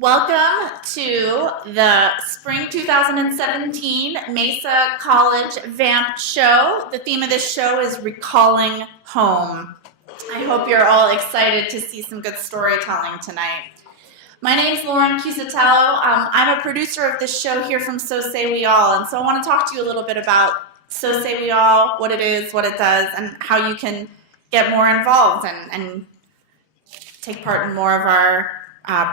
Welcome to the Spring 2017 Mesa College VAMP show. The theme of this show is Recalling Home. I hope you're all excited to see some good storytelling tonight. My name is Lauren Cusatello. I'm a producer of this show here from So Say We All, and so I want to talk to you a little bit about So Say We All, what it is, what it does, and how you can get more involved and take part in more of our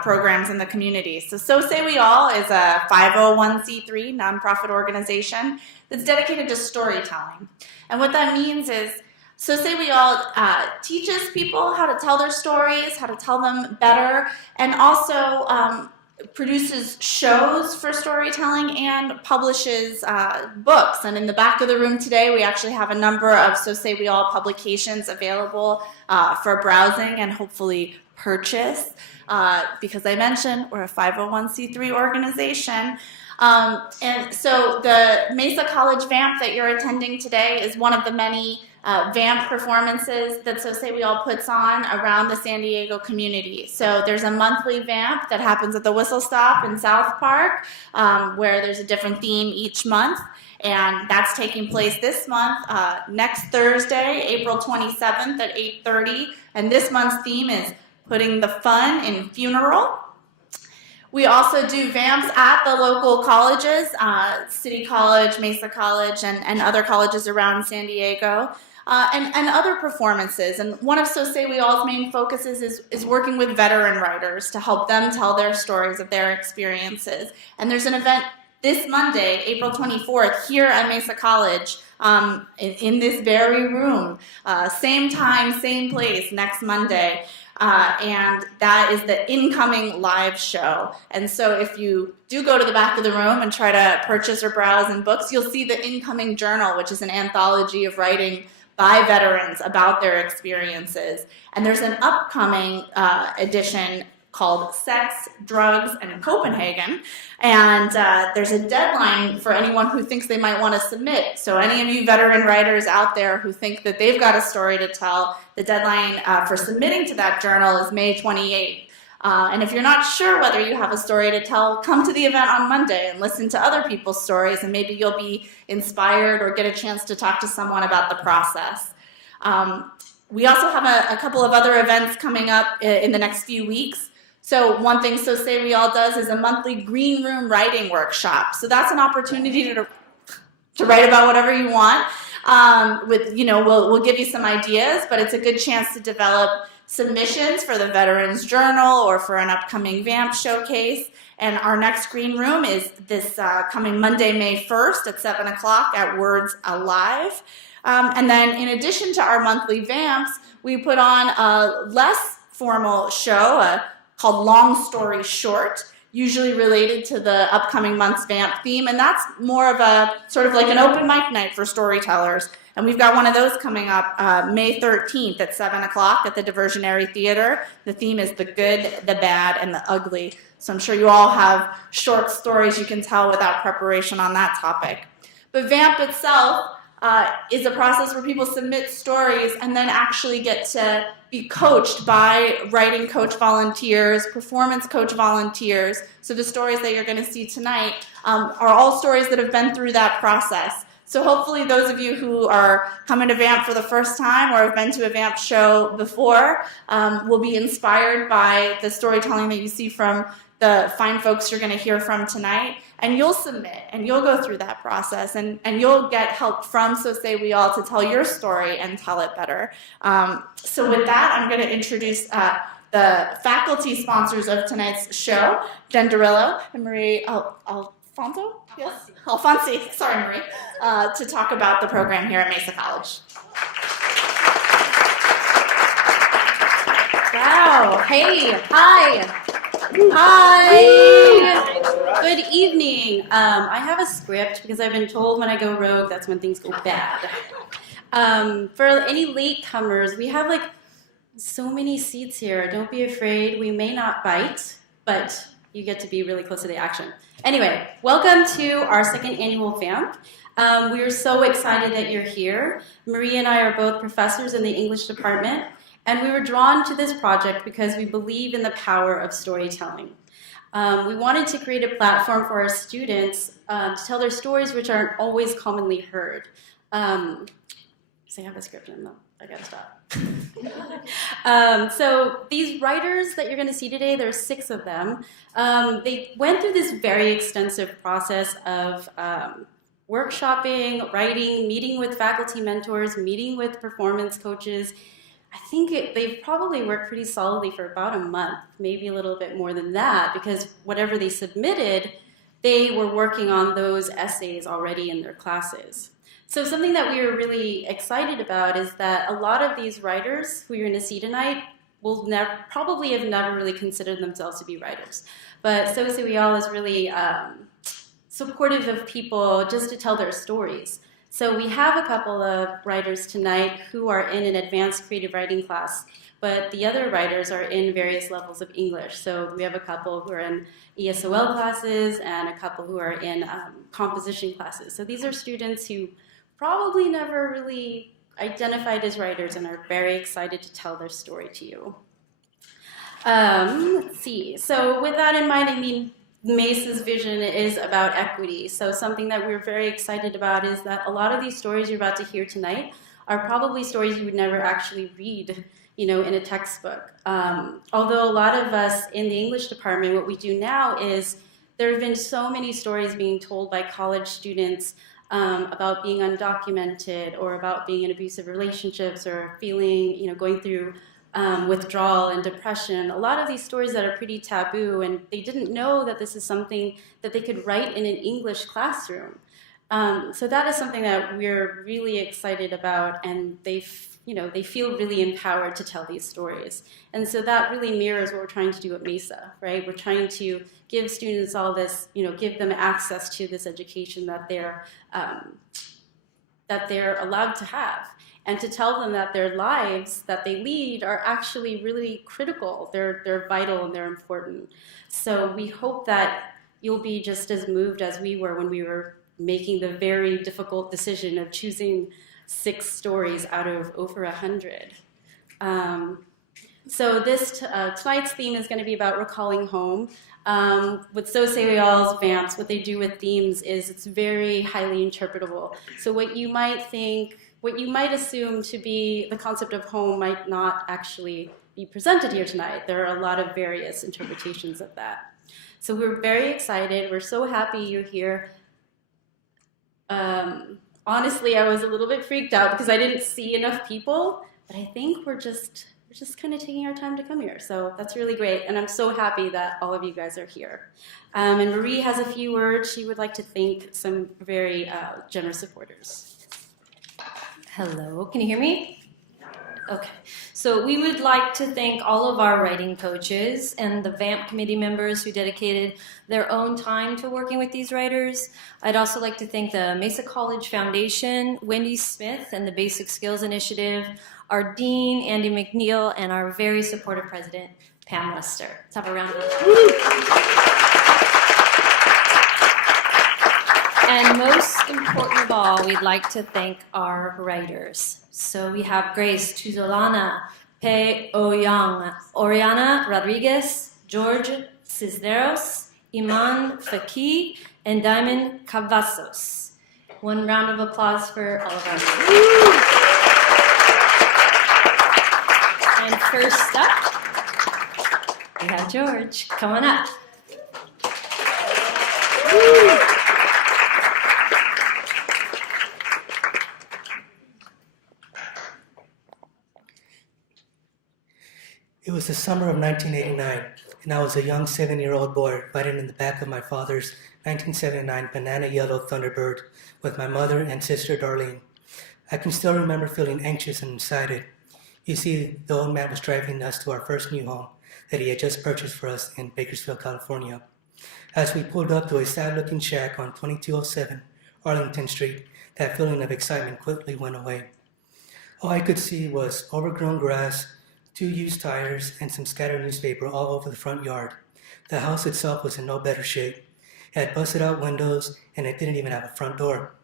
programs in the community. So Say We All is a 501c3 nonprofit organization that's dedicated to storytelling. And what that means is So Say We All teaches people how to tell their stories, how to tell them better, and also produces shows for storytelling and publishes books. And in the back of the room today, we actually have a number of So Say We All publications available for browsing and hopefully purchase. Because I mentioned we're a 501c3 organization. And so the Mesa College VAMP that you're attending today is one of the many VAMP performances that So Say We All puts on around the San Diego community. So there's a monthly VAMP that happens at the Whistle Stop in South Park, where there's a different theme each month. And that's taking place this month, next Thursday, April 27th at 8:30. And this month's theme is Putting the Fun in Funeral. We also do VAMPs at the local colleges, City College, Mesa College, and other colleges around San Diego, and other performances. And one of So Say We All's main focuses is working with veteran writers to help them tell their stories of their experiences. And there's an event this Monday, April 24th, here at Mesa College, in this very room, same time, same place, next Monday. And that is the incoming live show. And so if you do go to the back of the room and try to purchase or browse in books, you'll see the incoming journal, which is an anthology of writing by veterans about their experiences. And there's an upcoming edition called Sex, Drugs, and Copenhagen. And there's a deadline for anyone who thinks they might want to submit. So any of you veteran writers out there who think that they've got a story to tell, the deadline for submitting to that journal is May 28th. And if you're not sure whether you have a story to tell, come to the event on Monday and listen to other people's stories, and maybe you'll be inspired or get a chance to talk to someone about the process. We also have a couple of other events coming up in the next few weeks. So one thing So Say We All does is a monthly green room writing workshop. So that's an opportunity to write about whatever you want. We'll give you some ideas, but it's a good chance to develop submissions for the Veterans Journal or for an upcoming VAMP showcase. And our next green room is this coming Monday, May 1st at 7 o'clock at Words Alive. And then in addition to our monthly VAMPs, we put on a less formal show, called Long Story Short, usually related to the upcoming month's VAMP theme, and that's more of a sort of like an open mic night for storytellers. And we've got one of those coming up May 13th at 7 o'clock at the Diversionary Theater. The theme is the good, the bad, and the ugly. So I'm sure you all have short stories you can tell without preparation on that topic. But VAMP itself is a process where people submit stories and then actually get to be coached by writing coach volunteers, performance coach volunteers. So the stories that you're going to see tonight are all stories that have been through that process. So hopefully those of you who are coming to VAMP for the first time or have been to a VAMP show before will be inspired by the storytelling that you see from the fine folks you're going to hear from tonight. And you'll submit, and you'll go through that process, and you'll get help from So Say We All to tell your story and tell it better. So with that, I'm going to introduce the faculty sponsors of tonight's show, Jen Dorillo and Marie Alfonso? Yes? Alfonsi, sorry Marie, to talk about the program here at Mesa College. Wow, hey, hi. Hi! Good evening. I have a script because I've been told when I go rogue, that's when things go bad. For any latecomers, we have like so many seats here. Don't be afraid. We may not bite, but you get to be really close to the action. Anyway, welcome to our second annual VAMP. We are so excited that you're here. Marie and I are both professors in the English department, and we were drawn to this project because we believe in the power of storytelling. We wanted to create a platform for our students to tell their stories, which aren't always commonly heard. So I have a script in them. I gotta stop. So these writers that you're going to see today, there's 6 of them. They went through this very extensive process of workshopping, writing, meeting with faculty mentors, meeting with performance coaches. I think they've probably worked pretty solidly for about a month, maybe a little bit more than that, because whatever they submitted, they were working on those essays already in their classes. So something that we were really excited about is that a lot of these writers who you're going to see tonight will probably have never really considered themselves to be writers. But Sosewial is really supportive of people just to tell their stories. So we have a couple of writers tonight who are in an advanced creative writing class, but the other writers are in various levels of English. So we have a couple who are in ESOL classes and a couple who are in composition classes. So these are students who probably never really identified as writers and are very excited to tell their story to you. Let's see. So with that in mind, I mean, Mesa's vision is about equity. So something that we're very excited about is that a lot of these stories you're about to hear tonight are probably stories you would never actually read, in a textbook. Although a lot of us in the English department, what we do now is there have been so many stories being told by college students about being undocumented or about being in abusive relationships or feeling, going through withdrawal and depression. A lot of these stories that are pretty taboo, and they didn't know that this is something that they could write in an English classroom. So that is something that we're really excited about, and they feel really empowered to tell these stories. And so that really mirrors what we're trying to do at Mesa, right? We're trying to give students all this, give them access to this education that they're allowed to have, and to tell them that their lives that they lead are actually really critical. They're vital and they're important. So we hope that you'll be just as moved as we were when we were making the very difficult decision of choosing 6 stories out of over 100. So this tonight's theme is going to be about recalling home. With Sosewial's VAMPs, what they do with themes is it's very highly interpretable. So what you might assume to be the concept of home might not actually be presented here tonight. There are a lot of various interpretations of that. So we're very excited. We're so happy you're here. Honestly, I was a little bit freaked out because I didn't see enough people, but I think we're just kind of taking our time to come here. So that's really great, and I'm so happy that all of you guys are here. And Marie has a few words. She would like to thank some very generous supporters. Hello, can you hear me? Okay, so we would like to thank all of our writing coaches and the VAMP committee members who dedicated their own time to working with these writers. I'd also like to thank the Mesa College Foundation, Wendy Smith, and the Basic Skills Initiative, our dean, Andy McNeil, and our very supportive president, Pam Lester. Let's have a round of applause. And most important of all, we'd like to thank our writers. So we have Grace Tuzolana, Pe Oyang, Oriana Rodriguez, George Cisneros, Iman Faki, and Diamond Cavazos. One round of applause for all of our writers. And first up, we have George. Come on up. It was the summer of 1989, and I was a young 7-year-old boy riding in the back of my father's 1979 banana yellow Thunderbird with my mother and sister Darlene. I can still remember feeling anxious and excited. You see, the old man was driving us to our first new home that he had just purchased for us in Bakersfield, California. As we pulled up to a sad-looking shack on 2207 Arlington Street, that feeling of excitement quickly went away. All I could see was overgrown grass, 2 used tires, and some scattered newspaper all over the front yard. The house itself was in no better shape. It had busted out windows, and it didn't even have a front door.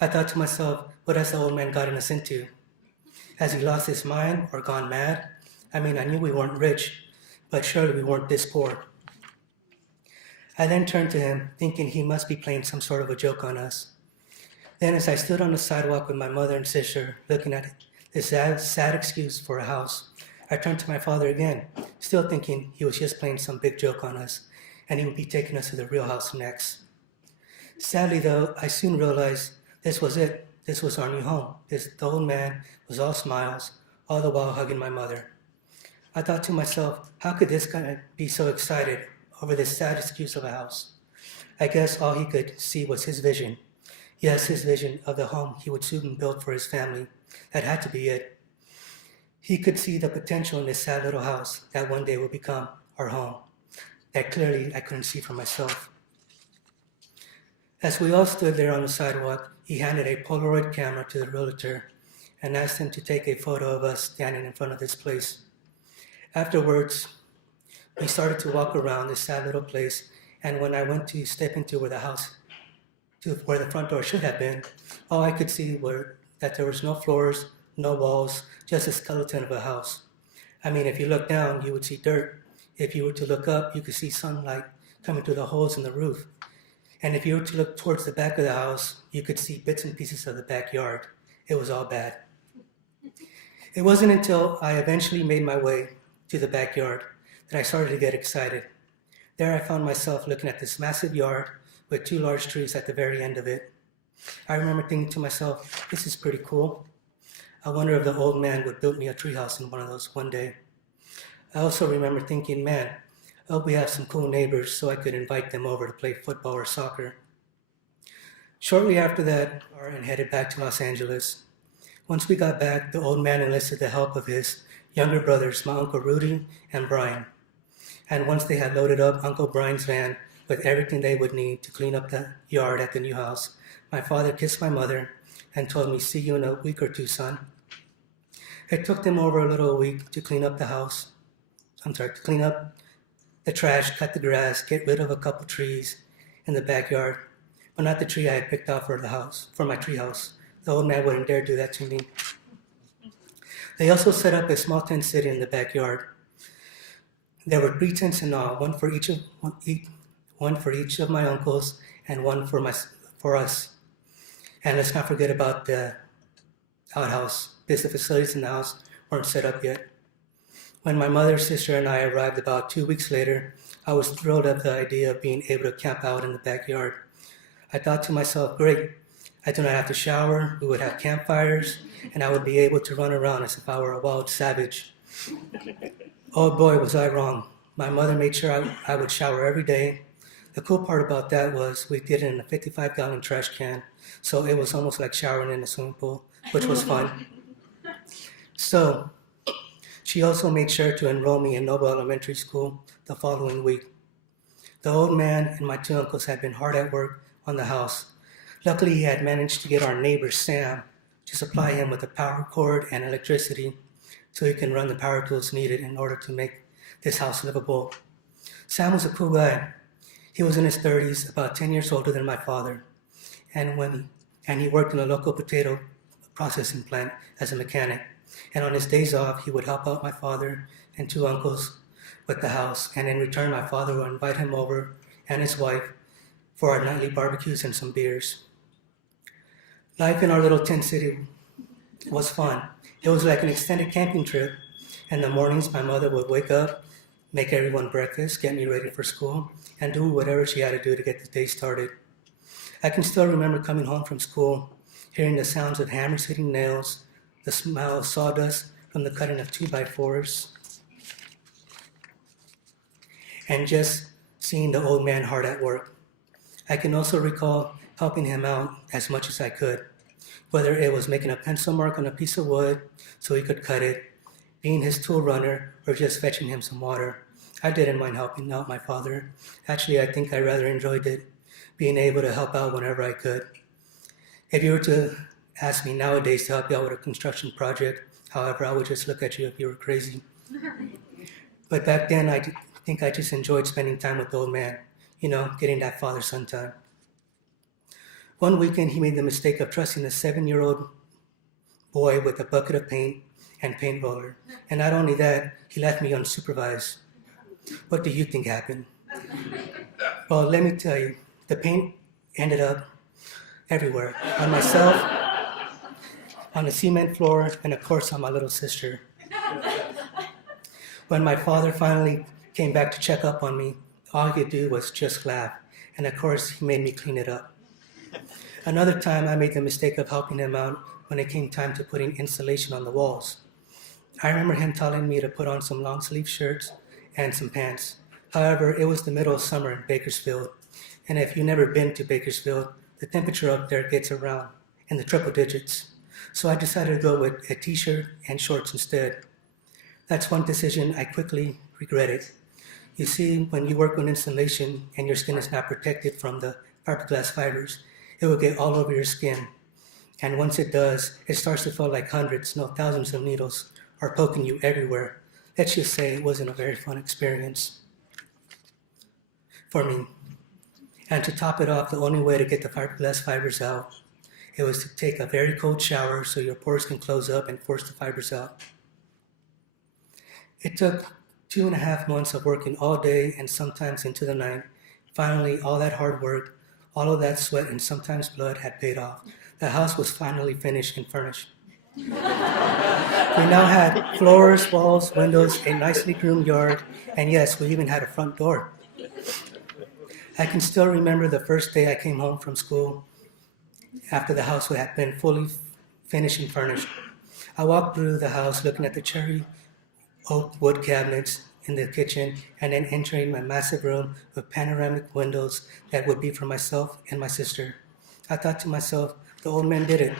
I thought to myself, what has the old man gotten us into? Has he lost his mind or gone mad? I mean, I knew we weren't rich, but surely we weren't this poor. I then turned to him, thinking he must be playing some sort of a joke on us. Then, as I stood on the sidewalk with my mother and sister, looking at this sad excuse for a house, I turned to my father again, still thinking he was just playing some big joke on us, and he would be taking us to the real house next. Sadly, though, I soon realized this was it. This was our new home. The old man was all smiles, all the while hugging my mother. I thought to myself, how could this guy be so excited over this sad excuse of a house? I guess all he could see was his vision. Yes, his vision of the home he would soon build for his family. That had to be it. He could see the potential in this sad little house that one day would become our home. That clearly I couldn't see for myself. As we all stood there on the sidewalk, he handed a Polaroid camera to the realtor and asked him to take a photo of us standing in front of this place. Afterwards, we started to walk around this sad little place, and when I went to step into where the front door should have been, all I could see were that there was no floors, no walls, just a skeleton of a house. I mean, if you look down, you would see dirt. If you were to look up, you could see sunlight coming through the holes in the roof. And if you were to look towards the back of the house, you could see bits and pieces of the backyard. It was all bad. It wasn't until I eventually made my way to the backyard that I started to get excited. There I found myself looking at this massive yard with 2 large trees at the very end of it. I remember thinking to myself, this is pretty cool. I wonder if the old man would build me a treehouse in one of those one day. I also remember thinking, man, I hope we have some cool neighbors so I could invite them over to play football or soccer. Shortly after that, and headed back to Los Angeles. Once we got back, the old man enlisted the help of his younger brothers, my Uncle Rudy and Brian. And once they had loaded up Uncle Brian's van with everything they would need to clean up the yard at the new house, my father kissed my mother and told me, see you in a week or two, son. It took them over a little week to clean up to clean up the trash, cut the grass, get rid of a couple trees in the backyard, but not the tree I had picked out for my tree house. The old man wouldn't dare do that to me. They also set up a small tent city in the backyard. There were 3 tents in all, one for each of my uncles and one for us. And let's not forget about the outhouse, because the facilities in the house weren't set up yet. When my mother, sister, and I arrived about 2 weeks later, I was thrilled at the idea of being able to camp out in the backyard. I thought to myself, great, I do not have to shower, we would have campfires, and I would be able to run around as if I were a wild savage. Oh boy, was I wrong. My mother made sure I would shower every day. The cool part about that was we did it in a 55-gallon trash can, so it was almost like showering in a swimming pool, which was fun. So, she also made sure to enroll me in Noble Elementary School the following week. The old man and my 2 uncles had been hard at work on the house. Luckily, he had managed to get our neighbor Sam to supply him with a power cord and electricity so he can run the power tools needed in order to make this house livable. Sam was a cool guy. He was in his 30s, about 10 years older than my father, and he worked in a local potato processing plant as a mechanic. And on his days off, he would help out my father and 2 uncles with the house, and in return, my father would invite him over and his wife for our nightly barbecues and some beers. Life in our little tent city was fun. It was like an extended camping trip. In the mornings, my mother would wake up, make everyone breakfast, get me ready for school, and do whatever she had to do to get the day started. I can still remember coming home from school, hearing the sounds of hammers hitting nails, the smell of sawdust from the cutting of 2x4s, and just seeing the old man hard at work. I can also recall helping him out as much as I could, whether it was making a pencil mark on a piece of wood so he could cut it, being his tool runner, or just fetching him some water. I didn't mind helping out my father. Actually, I think I rather enjoyed it, being able to help out whenever I could. If you were to ask me nowadays to help you out with a construction project, however, I would just look at you if you were crazy. But back then, I think I just enjoyed spending time with the old man, getting that father-son time. One weekend, he made the mistake of trusting a 7-year-old boy with a bucket of paint and paint roller. And not only that, he left me unsupervised. What do you think happened? Well, let me tell you, the paint ended up everywhere. On myself, on the cement floor, and of course on my little sister. When my father finally came back to check up on me, all he could do was just laugh. And of course, he made me clean it up. Another time, I made the mistake of helping him out when it came time to putting insulation on the walls. I remember him telling me to put on some long sleeve shirts and some pants. However, it was the middle of summer in Bakersfield. And if you've never been to Bakersfield, the temperature up there gets around in the triple digits. So I decided to go with a t-shirt and shorts instead. That's one decision I quickly regretted. You see, when you work on insulation and your skin is not protected from the fiberglass fibers, it will get all over your skin. And once it does, it starts to feel like hundreds, no thousands of needles are poking you everywhere. Let's just say it wasn't a very fun experience for me. And to top it off, the only way to get the fiberglass fibers out, it was to take a very cold shower so your pores can close up and force the fibers out. It took 2.5 months of working all day and sometimes into the night. Finally, all that hard work, all of that sweat and sometimes blood had paid off. The house was finally finished and furnished. We now had floors, walls, windows, a nicely groomed yard, and yes, we even had a front door. I can still remember the first day I came home from school after the house had been fully finished and furnished. I walked through the house looking at the cherry oak wood cabinets in the kitchen and then entering my massive room with panoramic windows that would be for myself and my sister. I thought to myself, the old man did it.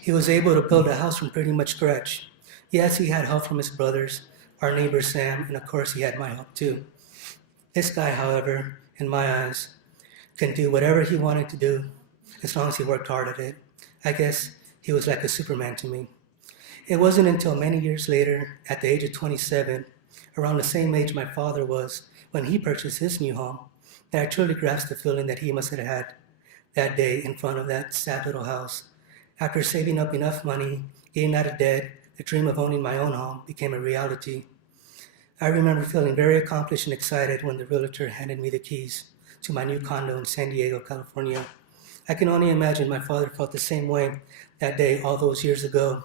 He was able to build a house from pretty much scratch. Yes, he had help from his brothers, our neighbor Sam, and of course he had my help too. This guy, however, in my eyes, can do whatever he wanted to do as long as he worked hard at it. I guess he was like a Superman to me. It wasn't until many years later, at the age of 27, around the same age my father was when he purchased his new home, that I truly grasped the feeling that he must have had that day in front of that sad little house. After saving up enough money, getting out of debt, the dream of owning my own home became a reality. I remember feeling very accomplished and excited when the realtor handed me the keys to my new condo in San Diego, California. I can only imagine my father felt the same way that day all those years ago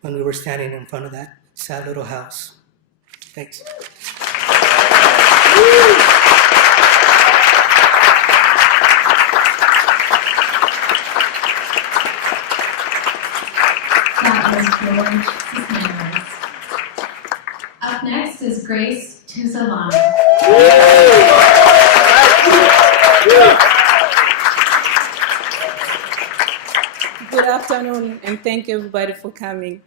when we were standing in front of that sad little house. Thanks. Up next is Grace Tuzalon. Good afternoon, and thank you everybody for coming.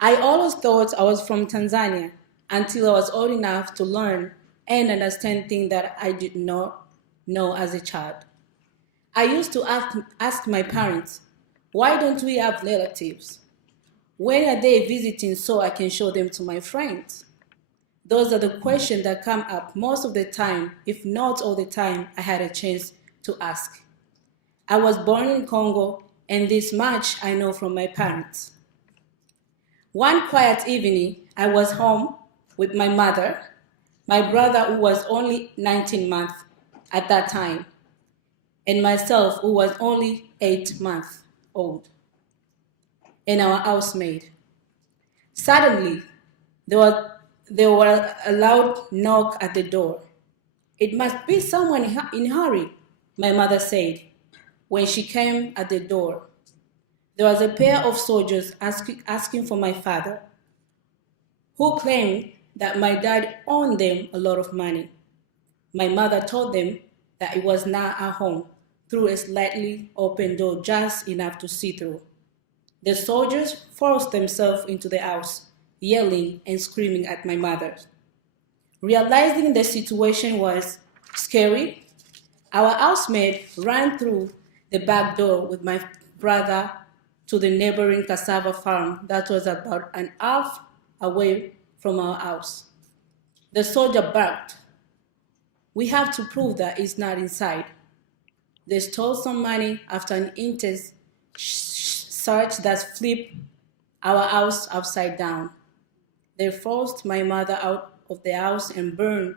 I always thought I was from Tanzania until I was old enough to learn and understand things that I did not know as a child. I used to ask my parents, why don't we have relatives? When are they visiting so I can show them to my friends? Those are the questions that come up most of the time, if not all the time, I had a chance to ask. I was born in Congo, and this much I know from my parents. One quiet evening, I was home with my mother, my brother who was only 19 months at that time, and myself who was only 8 months old, and our housemaid. Suddenly, there was a loud knock at the door. It must be someone in a hurry, my mother said when she came at the door. There was a pair of soldiers asking for my father, who claimed that my dad owed them a lot of money. My mother told them that it was not at home, through a slightly open door just enough to see through. The soldiers forced themselves into the house, yelling and screaming at my mother. Realizing the situation was scary, our housemaid ran through the back door with my brother to the neighboring cassava farm that was about an half away from our house. The soldier barked, "We have to prove that it's not inside." They stole some money after an intense search that flipped our house upside down. They forced my mother out of the house and burned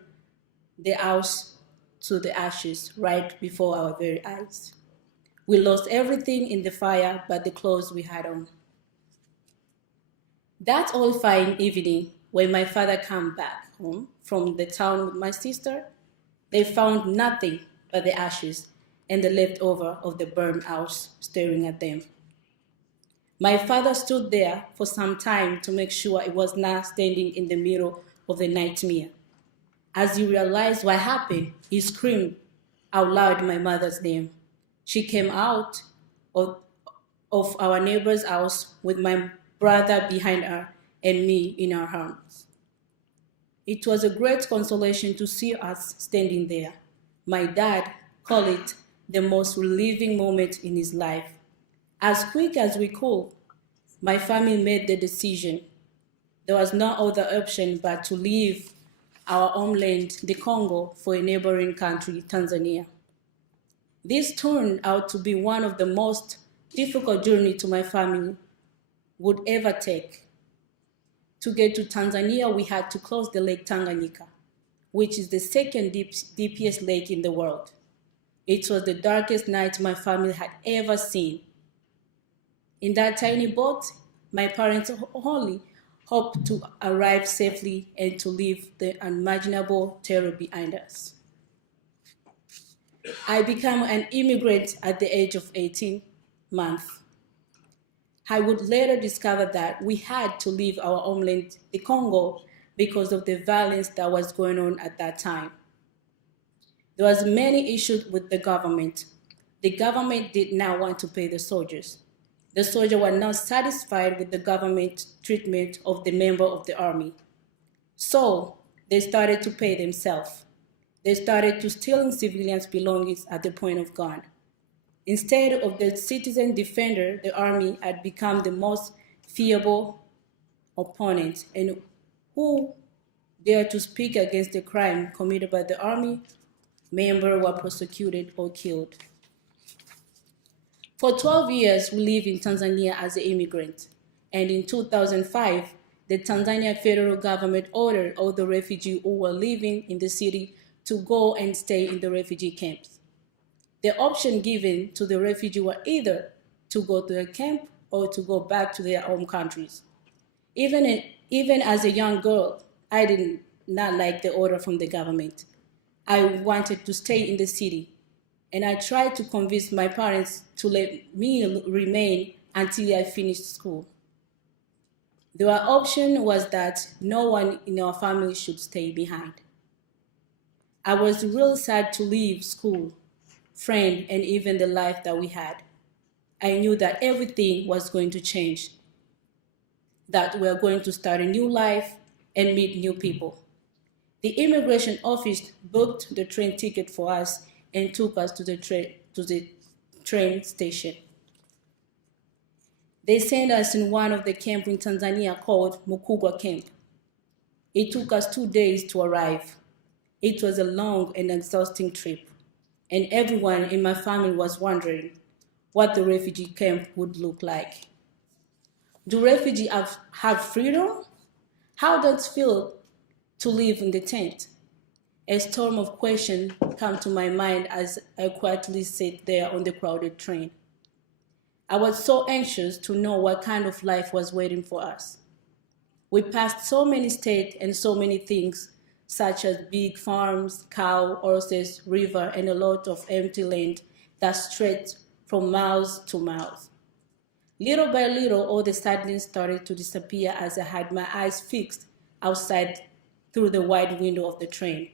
the house to the ashes right before our very eyes. We lost everything in the fire but the clothes we had on. That all fine evening, when my father came back home from the town with my sister, they found nothing but the ashes and the leftover of the burned house staring at them. My father stood there for some time to make sure it was not standing in the middle of the nightmare. As he realized what happened, he screamed out loud my mother's name. She came out of our neighbor's house with my brother behind her and me in our arms. It was a great consolation to see us standing there. My dad called it the most relieving moment in his life. As quick as we could, my family made the decision. There was no other option but to leave our homeland, the Congo, for a neighboring country, Tanzania. This turned out to be one of the most difficult journeys to my family would ever take. To get to Tanzania, we had to cross the Lake Tanganyika, which is the second deepest lake in the world. It was the darkest night my family had ever seen. In that tiny boat, my parents only hoped to arrive safely and to leave the unimaginable terror behind us. I became an immigrant at the age of 18 months. I would later discover that we had to leave our homeland, the Congo, because of the violence that was going on at that time. There was many issues with the government. The government did not want to pay the soldiers. The soldiers were not satisfied with the government treatment of the member of the army. So they started to pay themselves. They started to stealing civilians' belongings at the point of gun. Instead of the citizen defender, the army had become the most fearable opponent, and who dared to speak against the crime committed by the army members were prosecuted or killed. For 12 years, we lived in Tanzania as an immigrant, and in 2005, the Tanzania federal government ordered all the refugees who were living in the city to go and stay in the refugee camps. The option given to the refugees were either to go to a camp or to go back to their home countries. Even as a young girl, I did not like the order from the government. I wanted to stay in the city, and I tried to convince my parents to let me remain until I finished school. The option was that no one in our family should stay behind. I was real sad to leave school, friend, and even the life that we had. I knew that everything was going to change, that we were going to start a new life and meet new people. The immigration office booked the train ticket for us and took us to the train station. They sent us in one of the camps in Tanzania called Mukugwa Camp. It took us 2 days to arrive. It was a long and exhausting trip, and everyone in my family was wondering what the refugee camp would look like. Do refugees have freedom? How does it feel to live in the tent? A storm of questions came to my mind as I quietly sat there on the crowded train. I was so anxious to know what kind of life was waiting for us. We passed so many states and so many things, such as big farms, cows, horses, river, and a lot of empty land that stretched from miles to miles. Little by little, all the sadness started to disappear as I had my eyes fixed outside through the wide window of the train.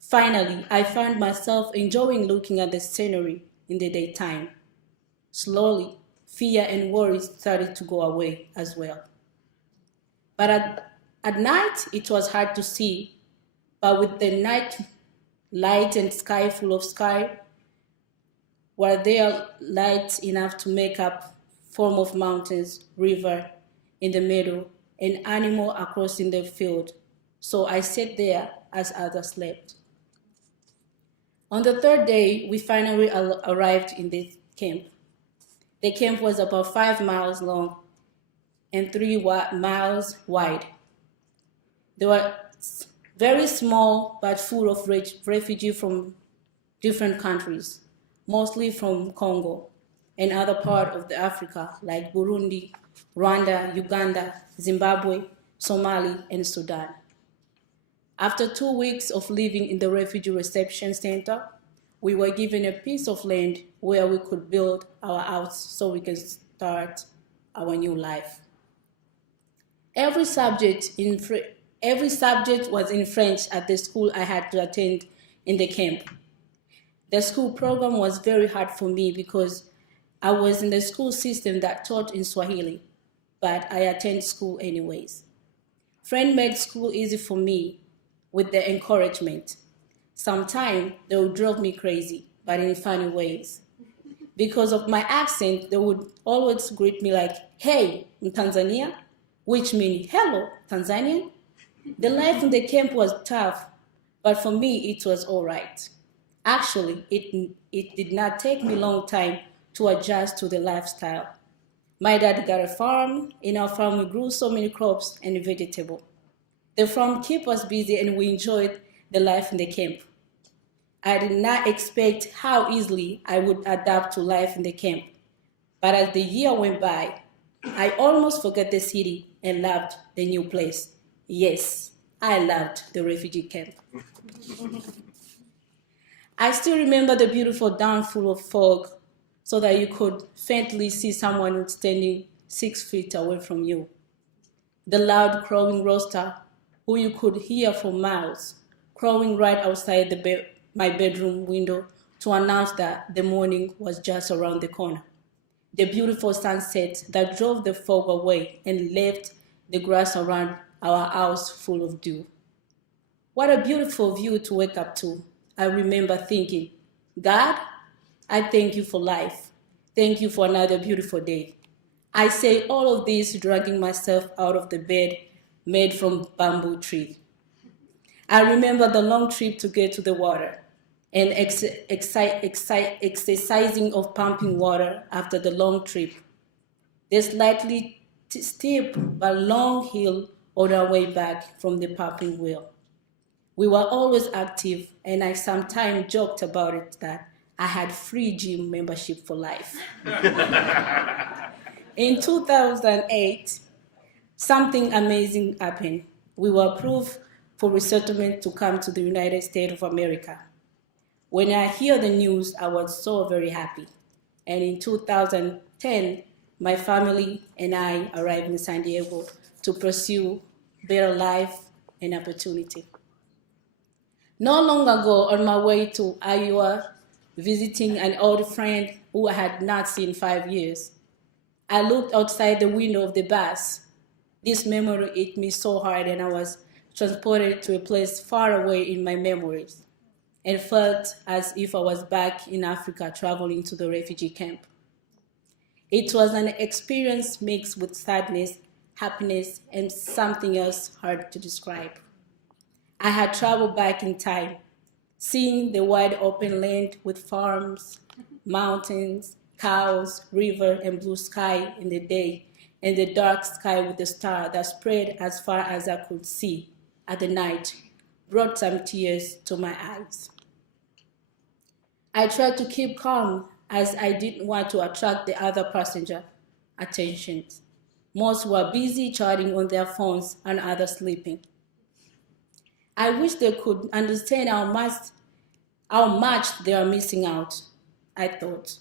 Finally, I found myself enjoying looking at the scenery in the daytime. Slowly, fear and worry started to go away as well. But at night, it was hard to see, but with the night light and sky full of sky, were there lights enough to make up form of mountains, river in the middle, and animal across in the field. So I sat there as others slept. On the third day, we finally arrived in the camp. The camp was about 5 miles long and 3 miles wide. There very small but full of refugees from different countries, mostly from Congo and other parts of the Africa like Burundi, Rwanda, Uganda, Zimbabwe, Somalia, and Sudan. After 2 weeks of living in the refugee reception center, we were given a piece of land where we could build our house so we can start our new life. Every subject was in French at the school I had to attend in the camp. The school program was very hard for me because I was in the school system that taught in Swahili, but I attended school anyways. Friends made school easy for me with their encouragement. Sometimes they would drive me crazy, but in funny ways. Because of my accent, they would always greet me like, "Hey, in Tanzania," which means, "Hello, Tanzanian." The life in the camp was tough, but for me, it was all right. Actually, it did not take me a long time to adjust to the lifestyle. My dad got a farm. In our farm, we grew so many crops and vegetables. The farm kept us busy and we enjoyed the life in the camp. I did not expect how easily I would adapt to life in the camp. But as the year went by, I almost forgot the city and loved the new place. Yes, I loved the refugee camp. I still remember the beautiful dawn full of fog so that you could faintly see someone standing 6 feet away from you. The loud crowing rooster, who you could hear for miles, crowing right outside my bedroom window to announce that the morning was just around the corner. The beautiful sunset that drove the fog away and left the grass around our house full of dew. What a beautiful view to wake up to. I remember thinking, God, I thank you for life. Thank you for another beautiful day. I say all of this dragging myself out of the bed made from bamboo tree. I remember the long trip to get to the water and exercising of pumping water after the long trip. The slightly steep but long hill on our way back from the pumping wheel. We were always active, and I sometimes joked about it that I had free gym membership for life. In 2008, something amazing happened. We were approved for resettlement to come to the United States of America. When I hear the news, I was so very happy. And in 2010, my family and I arrived in San Diego to pursue better life and opportunity. Not long ago, on my way to Iowa, visiting an old friend who I had not seen in 5 years, I looked outside the window of the bus. This memory hit me so hard, and I was transported to a place far away in my memories and felt as if I was back in Africa traveling to the refugee camp. It was an experience mixed with sadness, happiness, and something else hard to describe. I had traveled back in time, seeing the wide open land with farms, mountains, cows, river, and blue sky in the day, and the dark sky with the star that spread as far as I could see at the night brought some tears to my eyes. I tried to keep calm as I didn't want to attract the other passenger attention. Most were busy chatting on their phones and others sleeping. I wish they could understand how much they are missing out, I thought,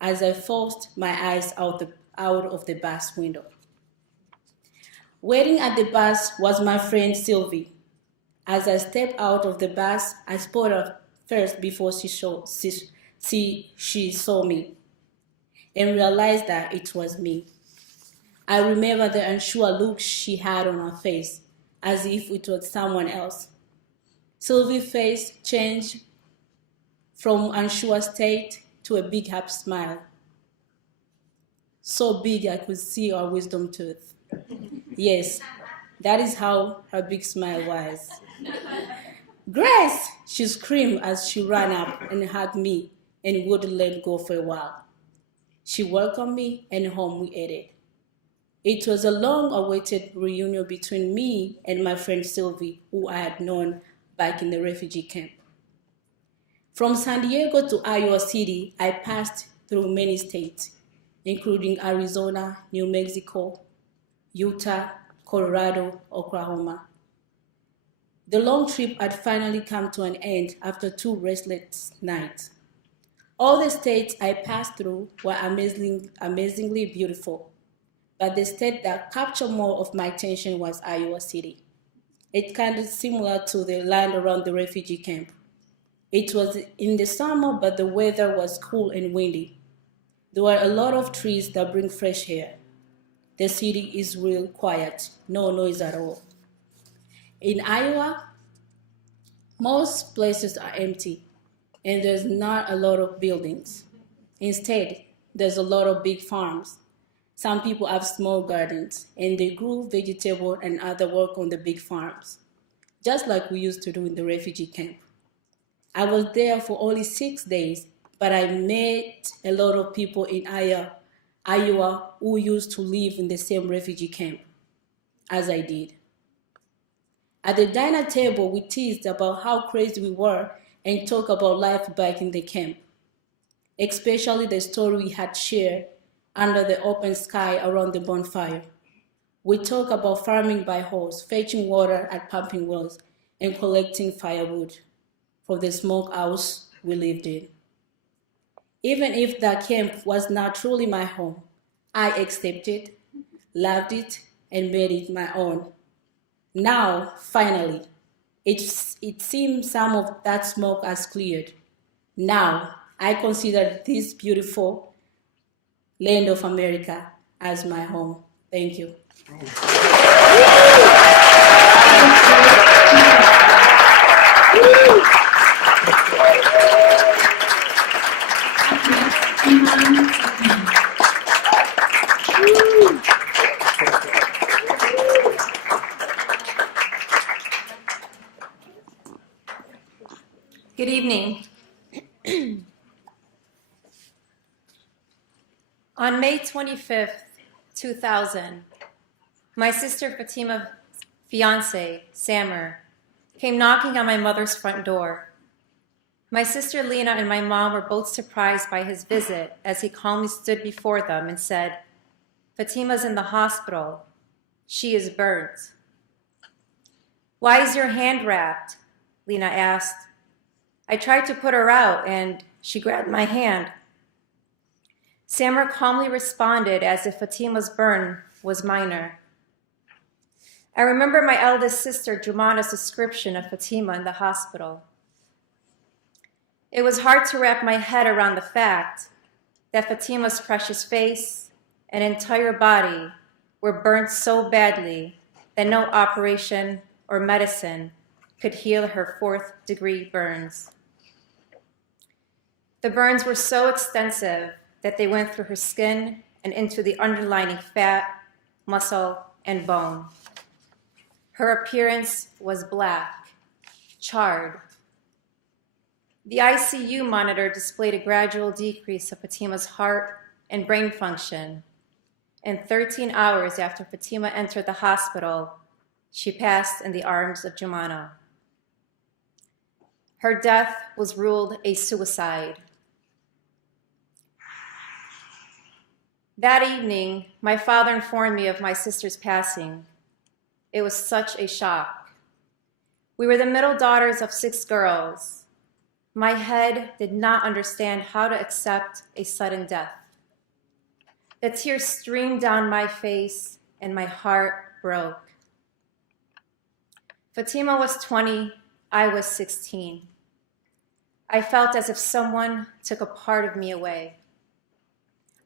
as I forced my eyes out of the bus window. Waiting at the bus was my friend Sylvie. As I stepped out of the bus, I spotted her first before she saw me and realized that it was me. I remember the unsure look she had on her face, as if it was someone else. Sylvie's face changed from unsure state to a big happy smile. So big I could see her wisdom tooth. Yes, that is how her big smile was. "Grace!" she screamed as she ran up and hugged me and wouldn't let go for a while. She welcomed me and home we headed. It was a long-awaited reunion between me and my friend Sylvie, who I had known back in the refugee camp. From San Diego to Iowa City, I passed through many states, including Arizona, New Mexico, Utah, Colorado, Oklahoma. The long trip had finally come to an end after 2 restless nights. All the states I passed through were amazingly beautiful, but the state that captured more of my attention was Iowa City. It kind of similar to the land around the refugee camp. It was in the summer, but the weather was cool and windy. There were a lot of trees that bring fresh air. The city is real quiet, no noise at all. In Iowa, most places are empty, and there's not a lot of buildings. Instead, there's a lot of big farms. Some people have small gardens, and they grow vegetables and other work on the big farms, just like we used to do in the refugee camp. I was there for only 6 days, but I met a lot of people in Iowa who used to live in the same refugee camp as I did. At the dinner table, we teased about how crazy we were and talked about life back in the camp, especially the story we had shared under the open sky around the bonfire. We talked about farming by horse, fetching water at pumping wells, and collecting firewood for the smokehouse we lived in. Even if that camp was not truly my home, I accepted, loved it, and made it my own. Now, finally, it seems some of that smoke has cleared. Now, I consider this beautiful land of America as my home. Thank you. Good evening. On May 25th, 2000, my sister Fatima's fiance, Samer, came knocking on my mother's front door. My sister Lena and my mom were both surprised by his visit as he calmly stood before them and said, "Fatima's in the hospital. She is burnt." "Why is your hand wrapped?" Lena asked. "I tried to put her out and she grabbed my hand." Samer calmly responded as if Fatima's burn was minor. I remember my eldest sister Jumana's description of Fatima in the hospital. It was hard to wrap my head around the fact that Fatima's precious face and entire body were burnt so badly that no operation or medicine could heal her 4th-degree burns. The burns were so extensive that they went through her skin and into the underlying fat, muscle, and bone. Her appearance was black, charred. The ICU monitor displayed a gradual decrease of Fatima's heart and brain function. And 13 hours after Fatima entered the hospital, she passed in the arms of Jumana. Her death was ruled a suicide. That evening, my father informed me of my sister's passing. It was such a shock. We were the middle daughters of 6 girls. My head did not understand how to accept a sudden death. The tears streamed down my face and my heart broke. Fatima was 20, I was 16. I felt as if someone took a part of me away.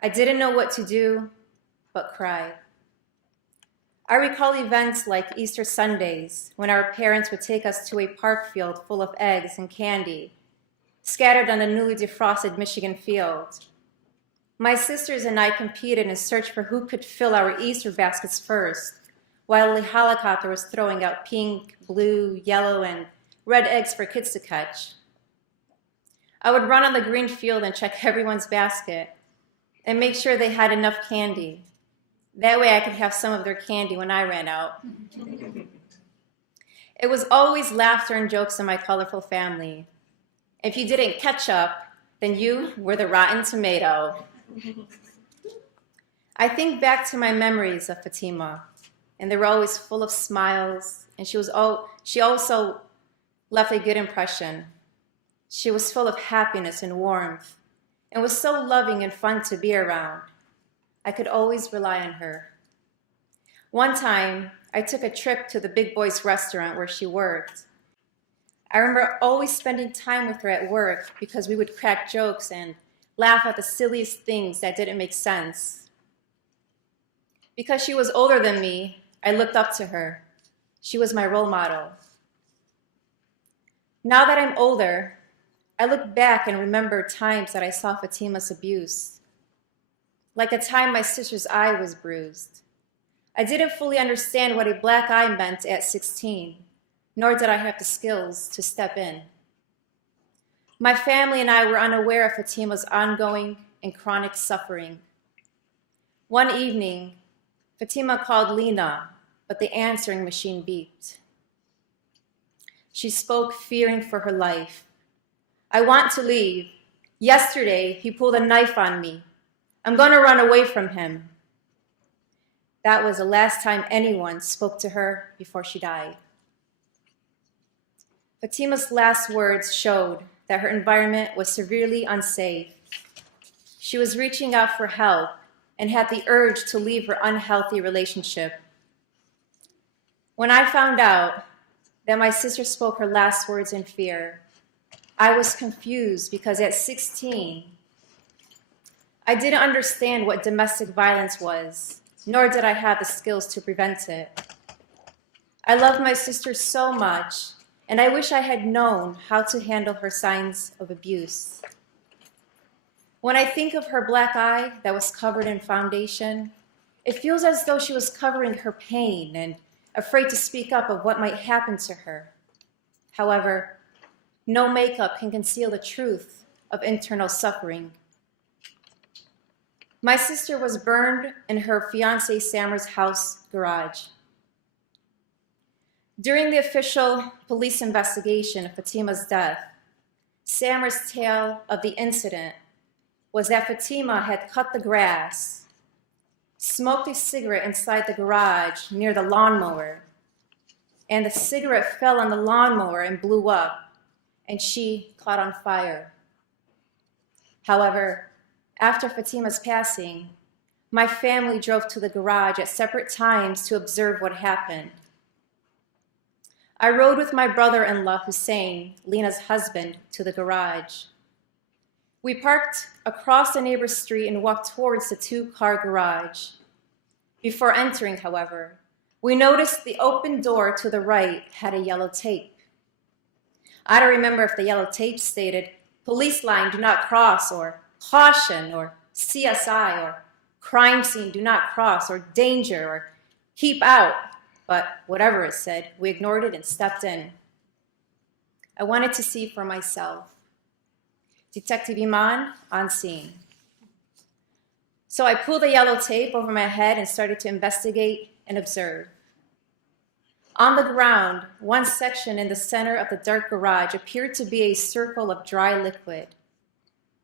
I didn't know what to do but cry. I recall events like Easter Sundays when our parents would take us to a park field full of eggs and candy scattered on the newly defrosted Michigan field. My sisters and I competed in search for who could fill our Easter baskets first, while the helicopter was throwing out pink, blue, yellow, and red eggs for kids to catch. I would run on the green field and check everyone's basket and make sure they had enough candy. That way I could have some of their candy when I ran out. It was always laughter and jokes in my colorful family. If you didn't catch up, then you were the rotten tomato. I think back to my memories of Fatima, and they were always full of smiles, and she also left a good impression. She was full of happiness and warmth, and was so loving and fun to be around. I could always rely on her. One time, I took a trip to the Big Boys restaurant where she worked. I remember always spending time with her at work because we would crack jokes and laugh at the silliest things that didn't make sense. Because she was older than me, I looked up to her. She was my role model. Now that I'm older, I look back and remember times that I saw Fatima's abuse. Like a time my sister's eye was bruised. I didn't fully understand what a black eye meant at 16, nor did I have the skills to step in. My family and I were unaware of Fatima's ongoing and chronic suffering. One evening, Fatima called Lena, but the answering machine beeped. She spoke, fearing for her life. I want to leave. Yesterday, he pulled a knife on me. I'm going to run away from him. That was the last time anyone spoke to her before she died. Fatima's last words showed that her environment was severely unsafe. She was reaching out for help and had the urge to leave her unhealthy relationship. When I found out that my sister spoke her last words in fear, I was confused because at 16, I didn't understand what domestic violence was, nor did I have the skills to prevent it. I love my sister so much, and I wish I had known how to handle her signs of abuse. When I think of her black eye that was covered in foundation, it feels as though she was covering her pain and afraid to speak up of what might happen to her. However, no makeup can conceal the truth of internal suffering. My sister was burned in her fiancé Samer's house garage. During the official police investigation of Fatima's death, Samer's tale of the incident was that Fatima had cut the grass, smoked a cigarette inside the garage near the lawnmower, and the cigarette fell on the lawnmower and blew up, and she caught on fire. However, after Fatima's passing, my family drove to the garage at separate times to observe what happened. I rode with my brother-in-law, Hussein, Lena's husband, to the garage. We parked across the neighbor's street and walked towards the two-car garage. Before entering, however, we noticed the open door to the right had a yellow tape. I don't remember if the yellow tape stated, "Police line, do not cross," or "Caution," or "CSI," or "Crime scene, do not cross," or "Danger," or "Keep out." But whatever it said, we ignored it and stepped in. I wanted to see for myself. Detective Iman on scene. So I pulled the yellow tape over my head and started to investigate and observe. On the ground, one section in the center of the dark garage appeared to be a circle of dry liquid.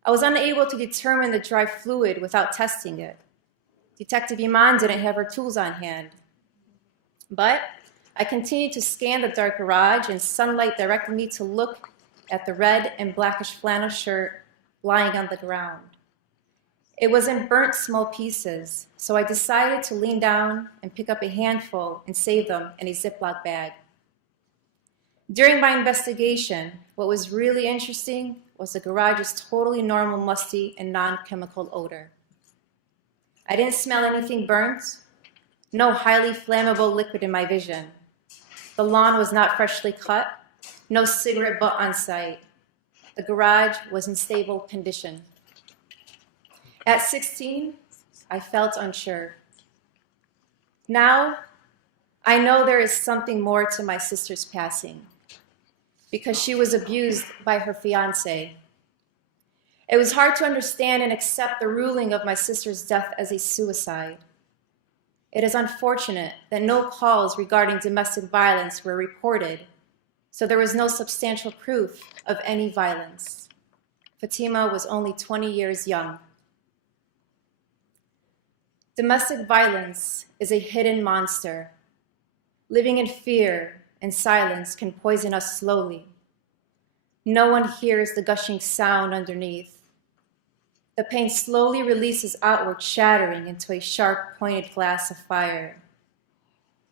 I was unable to determine the dry fluid without testing it. Detective Iman didn't have her tools on hand. But I continued to scan the dark garage, and sunlight directed me to look at the red and blackish flannel shirt lying on the ground. It was in burnt small pieces, so I decided to lean down and pick up a handful and save them in a Ziploc bag. During my investigation, what was really interesting was the garage's totally normal, musty, and non-chemical odor. I didn't smell anything burnt, no highly flammable liquid in my vision. The lawn was not freshly cut, no cigarette butt on site. The garage was in stable condition. At 16, I felt unsure. Now, I know there is something more to my sister's passing, because she was abused by her fiancé. It was hard to understand and accept the ruling of my sister's death as a suicide. It is unfortunate that no calls regarding domestic violence were reported, so there was no substantial proof of any violence. Fatima was only 20 years young. Domestic violence is a hidden monster. Living in fear and silence can poison us slowly. No one hears the gushing sound underneath. The pain slowly releases outward, shattering into a sharp, pointed glass of fire.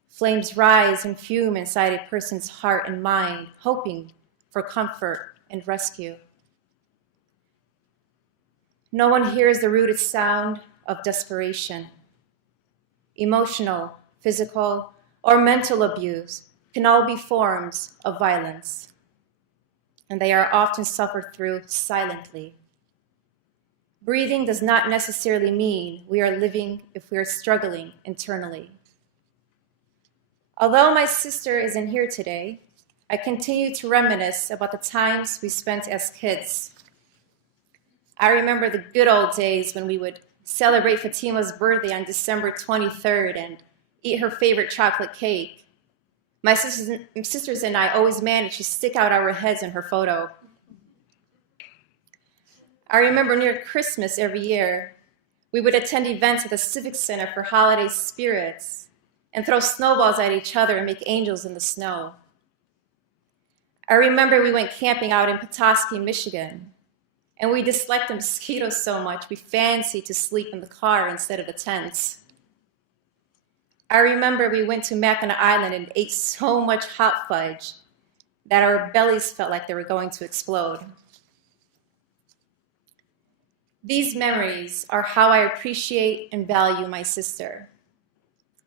Flames rise and fume inside a person's heart and mind, hoping for comfort and rescue. No one hears the rooted sound of desperation. Emotional, physical, or mental abuse can all be forms of violence, and they are often suffered through silently. Breathing does not necessarily mean we are living if we are struggling internally. Although my sister isn't here today, I continue to reminisce about the times we spent as kids. I remember the good old days when we would celebrate Fatima's birthday on December 23rd and eat her favorite chocolate cake. My sisters and I always managed to stick out our heads in her photo. I remember near Christmas every year, we would attend events at the Civic Center for holiday spirits and throw snowballs at each other and make angels in the snow. I remember we went camping out in Petoskey, Michigan, and we disliked the mosquitoes so much we fancied to sleep in the car instead of the tents. I remember we went to Mackinac Island and ate so much hot fudge that our bellies felt like they were going to explode. These memories are how I appreciate and value my sister.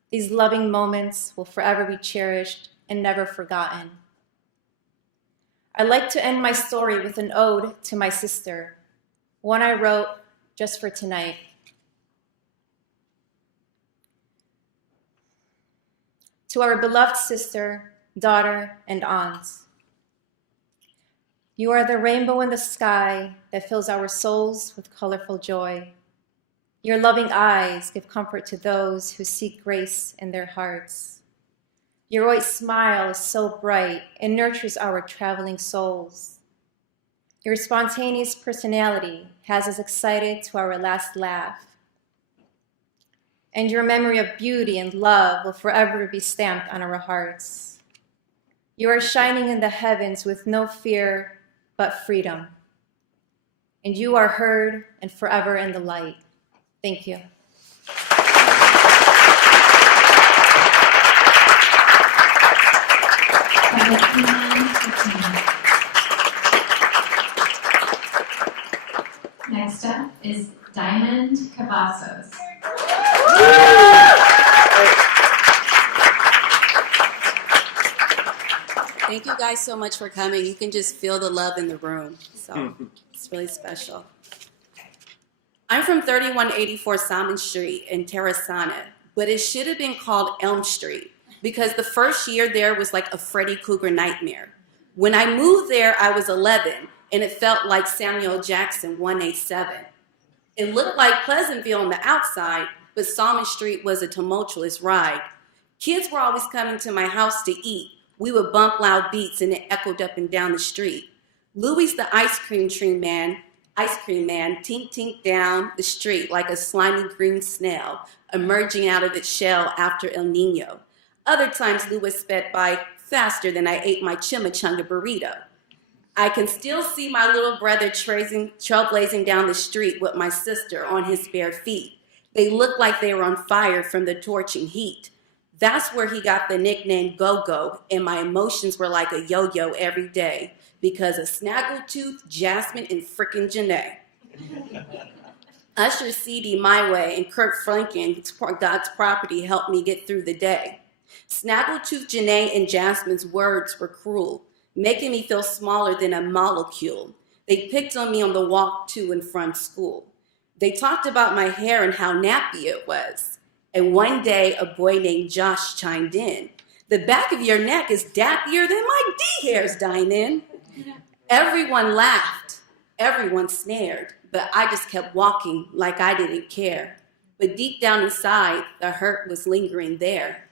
These loving moments will forever be cherished and never forgotten. I'd like to end my story with an ode to my sister, one I wrote just for tonight. To our beloved sister, daughter, and aunts. You are the rainbow in the sky that fills our souls with colorful joy. Your loving eyes give comfort to those who seek grace in their hearts. Your white smile is so bright and nurtures our traveling souls. Your spontaneous personality has us excited to our last laugh. And your memory of beauty and love will forever be stamped on our hearts. You are shining in the heavens with no fear but freedom. And you are heard and forever in the light. Thank you. Next up is Diamond Cavazos. Thank you guys so much for coming. You can just feel the love in the room. So it's really special. I'm from 3184 Salmon Street in Terrasana, but it should have been called Elm Street because the first year there was like a Freddy Krueger nightmare. When I moved there, I was 11, and it felt like Samuel Jackson 187. It looked like Pleasantville on the outside, but Salmon Street was a tumultuous ride. Kids were always coming to my house to eat. We would bump loud beats and it echoed up and down the street. Louis the ice cream man, tink tink down the street like a slimy green snail emerging out of its shell after El Nino. Other times Louis sped by faster than I ate my chimichanga burrito. I can still see my little brother trailblazing down the street with my sister on his bare feet. They looked like they were on fire from the torching heat. That's where he got the nickname Go-Go, and my emotions were like a yo-yo every day because of Snaggletooth, Jasmine, and frickin' Janae. Usher CD My Way and Kurt Franklin, God's Property, helped me get through the day. Snaggletooth, Janae, and Jasmine's words were cruel, making me feel smaller than a molecule. They picked on me on the walk to and from school. They talked about my hair and how nappy it was. And one day, a boy named Josh chimed in. The back of your neck is dappier than my D hairs, Diamond. Everyone laughed. Everyone snared. But I just kept walking like I didn't care. but deep down inside, the hurt was lingering there.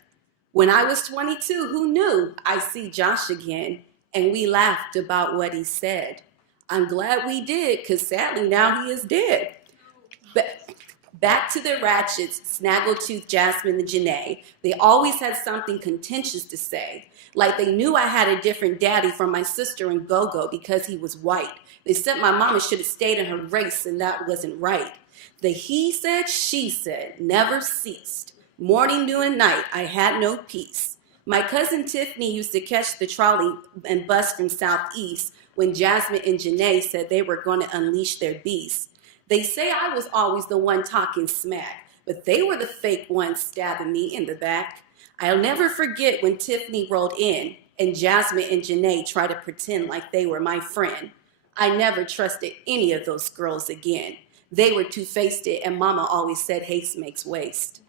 When I was 22, who knew I'd see Josh again, and we laughed about what he said. I'm glad we did, because sadly now he is dead. But back to the Ratchets, Snaggletooth, Jasmine, and Janae. They always had something contentious to say. Like they knew I had a different daddy from my sister and Go-Go because he was white. They said my mama should have stayed in her race and that wasn't right. The he said, she said never ceased. Morning, noon, and night, I had no peace. My cousin Tiffany used to catch the trolley and bus from Southeast when Jasmine and Janae said they were going to unleash their beast. They say I was always the one talking smack, but they were the fake ones stabbing me in the back. I'll never forget when Tiffany rolled in and Jasmine and Janae tried to pretend like they were my friend. I never trusted any of those girls again. They were two-faced and mama always said haste makes waste.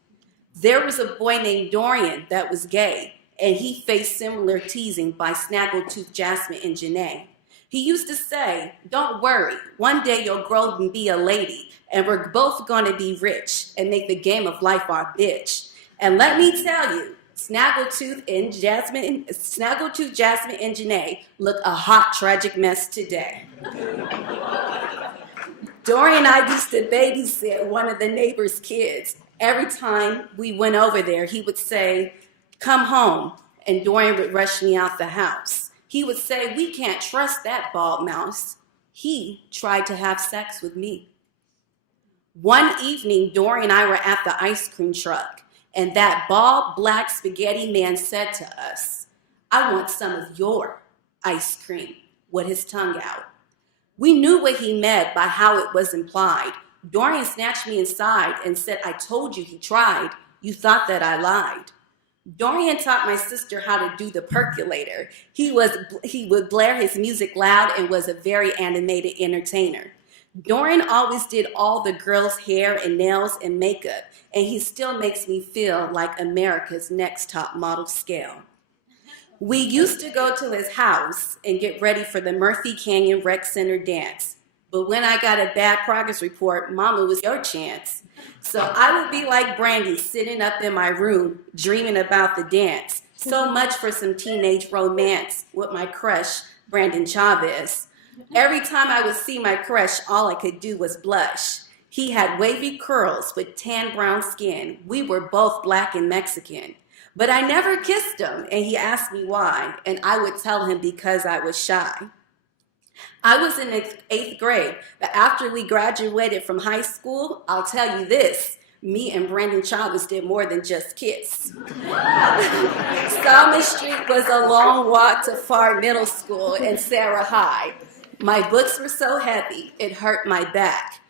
There was a boy named Dorian that was gay, and he faced similar teasing by Snaggletooth, Jasmine, and Janae. He used to say, don't worry, one day you'll grow and be a lady, and we're both gonna be rich and make the game of life our bitch. And let me tell you, Snaggletooth, Jasmine, and Janae look a hot, tragic mess today. Dorian and I used to babysit one of the neighbor's kids. Every time we went over there, he would say, come home, and Dorian would rush me out the house. He would say, we can't trust that bald mouse. He tried to have sex with me. One evening, Dorian and I were at the ice cream truck, and that bald black spaghetti man said to us, I want some of your ice cream, with his tongue out. We knew what he meant by how it was implied. Dorian snatched me inside and said, I told you he tried. You thought that I lied. Dorian taught my sister how to do the percolator. He would blare his music loud and was a very animated entertainer. Dorian always did all the girls' hair and nails and makeup, and he still makes me feel like America's next top model scale. We used to go to his house and get ready for the Murphy Canyon Rec Center dance. But when I got a bad progress report, mama was your chance. So I would be like Brandy sitting up in my room dreaming about the dance. So much for some teenage romance with my crush, Brandon Chavez. Every time I would see my crush, all I could do was blush. He had wavy curls with tan brown skin. We were both black and Mexican. But I never kissed him, and he asked me why, and I would tell him because I was shy. I was in 8th grade, but after we graduated from high school, I'll tell you this, me and Brandon Chavez did more than just kiss. Salmon Street was a long walk to Far Middle School and Sarah High. My books were so heavy, it hurt my back.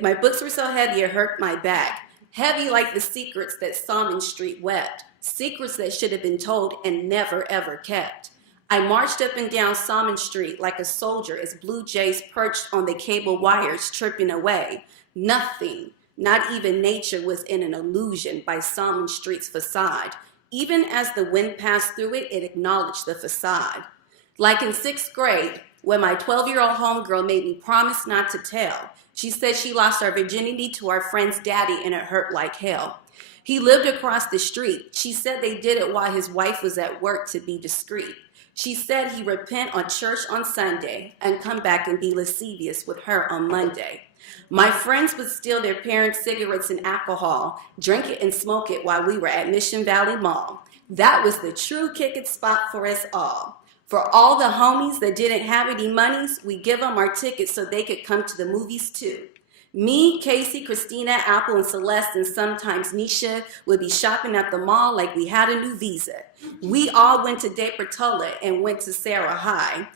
My books were so heavy, it hurt my back. Heavy like the secrets that Salmon Street wept. Secrets that should have been told and never ever kept. I marched up and down Salmon Street like a soldier as blue jays perched on the cable wires tripping away. Nothing, not even nature, was in an illusion by Salmon Street's facade. Even as the wind passed through it, it acknowledged the facade. Like in 6th grade, when my 12-year-old homegirl made me promise not to tell. She said she lost her virginity to our friend's daddy and it hurt like hell. He lived across the street. She said they did it while his wife was at work to be discreet. She said he'd repent on church on Sunday and come back and be lascivious with her on Monday. My friends would steal their parents' cigarettes and alcohol, drink it and smoke it while we were at Mission Valley Mall. That was the true kick-it spot for us all. For all the homies that didn't have any monies, we give them our tickets so they could come to the movies too. Me, Casey, Christina, Apple, and Celeste, and sometimes Nisha would be shopping at the mall like we had a new visa. We all went to De Portola and went to Sarah High.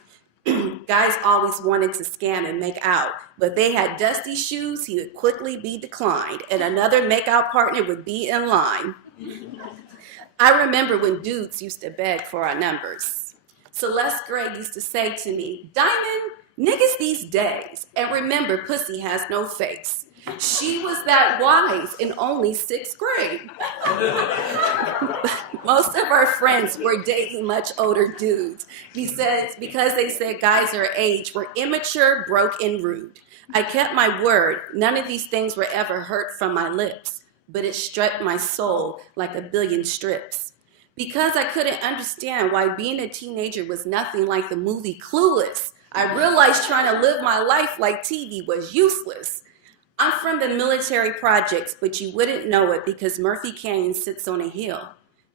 Guys always wanted to scam and make out, but they had dusty shoes, he would quickly be declined, and another make-out partner would be in line. I remember when dudes used to beg for our numbers. Celeste Gray used to say to me, Diamond, niggas these days, and remember, pussy has no face. She was that wise in only 6th grade. Most of our friends were dating much older dudes because they said guys our age were immature, broke, and rude. I kept my word. None of these things were ever heard from my lips, but it struck my soul like a billion strips. Because I couldn't understand why being a teenager was nothing like the movie Clueless, I realized trying to live my life like TV was useless. I'm from the military projects, but you wouldn't know it because Murphy Canyon sits on a hill.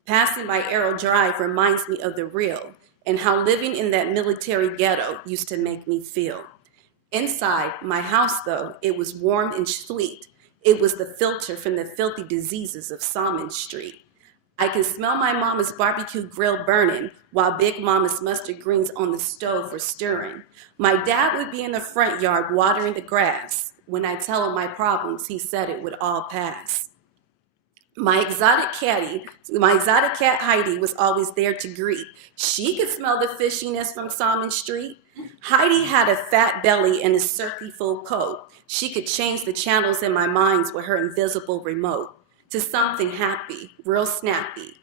Passing by Arrow Drive reminds me of the real and how living in that military ghetto used to make me feel. Inside my house, though, it was warm and sweet. It was the filter from the filthy diseases of Salmon Street. I could smell my mama's barbecue grill burning while Big Mama's mustard greens on the stove were stirring. My dad would be in the front yard watering the grass. When I tell him my problems, he said it would all pass. My exotic cat Heidi was always there to greet. She could smell the fishiness from Salmon Street. Heidi had a fat belly and a silky full coat. She could change the channels in my minds with her invisible remote to something happy, real snappy.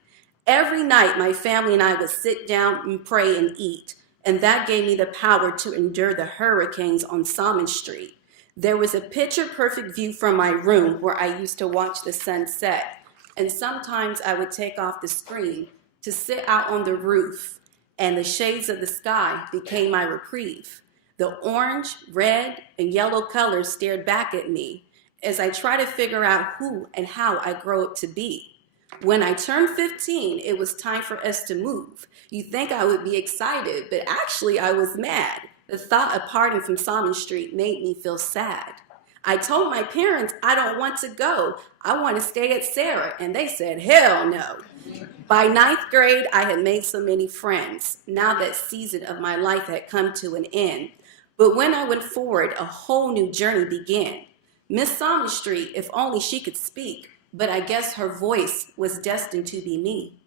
Every night, my family and I would sit down and pray and eat, and that gave me the power to endure the hurricanes on Salmon Street. There was a picture-perfect view from my room where I used to watch the sunset, and sometimes I would take off the screen to sit out on the roof, and the shades of the sky became my reprieve. The orange, red, and yellow colors stared back at me as I try to figure out who and how I grow up to be. When I turned 15, it was time for us to move. You'd think I would be excited, but actually I was mad. The thought of parting from Salmon Street made me feel sad. I told my parents I don't want to go. I want to stay at Sarah, and they said, hell no. By 9th grade, I had made so many friends. Now that season of my life had come to an end. But when I went forward, a whole new journey began. Miss Salmon Street, if only she could speak, but I guess her voice was destined to be me.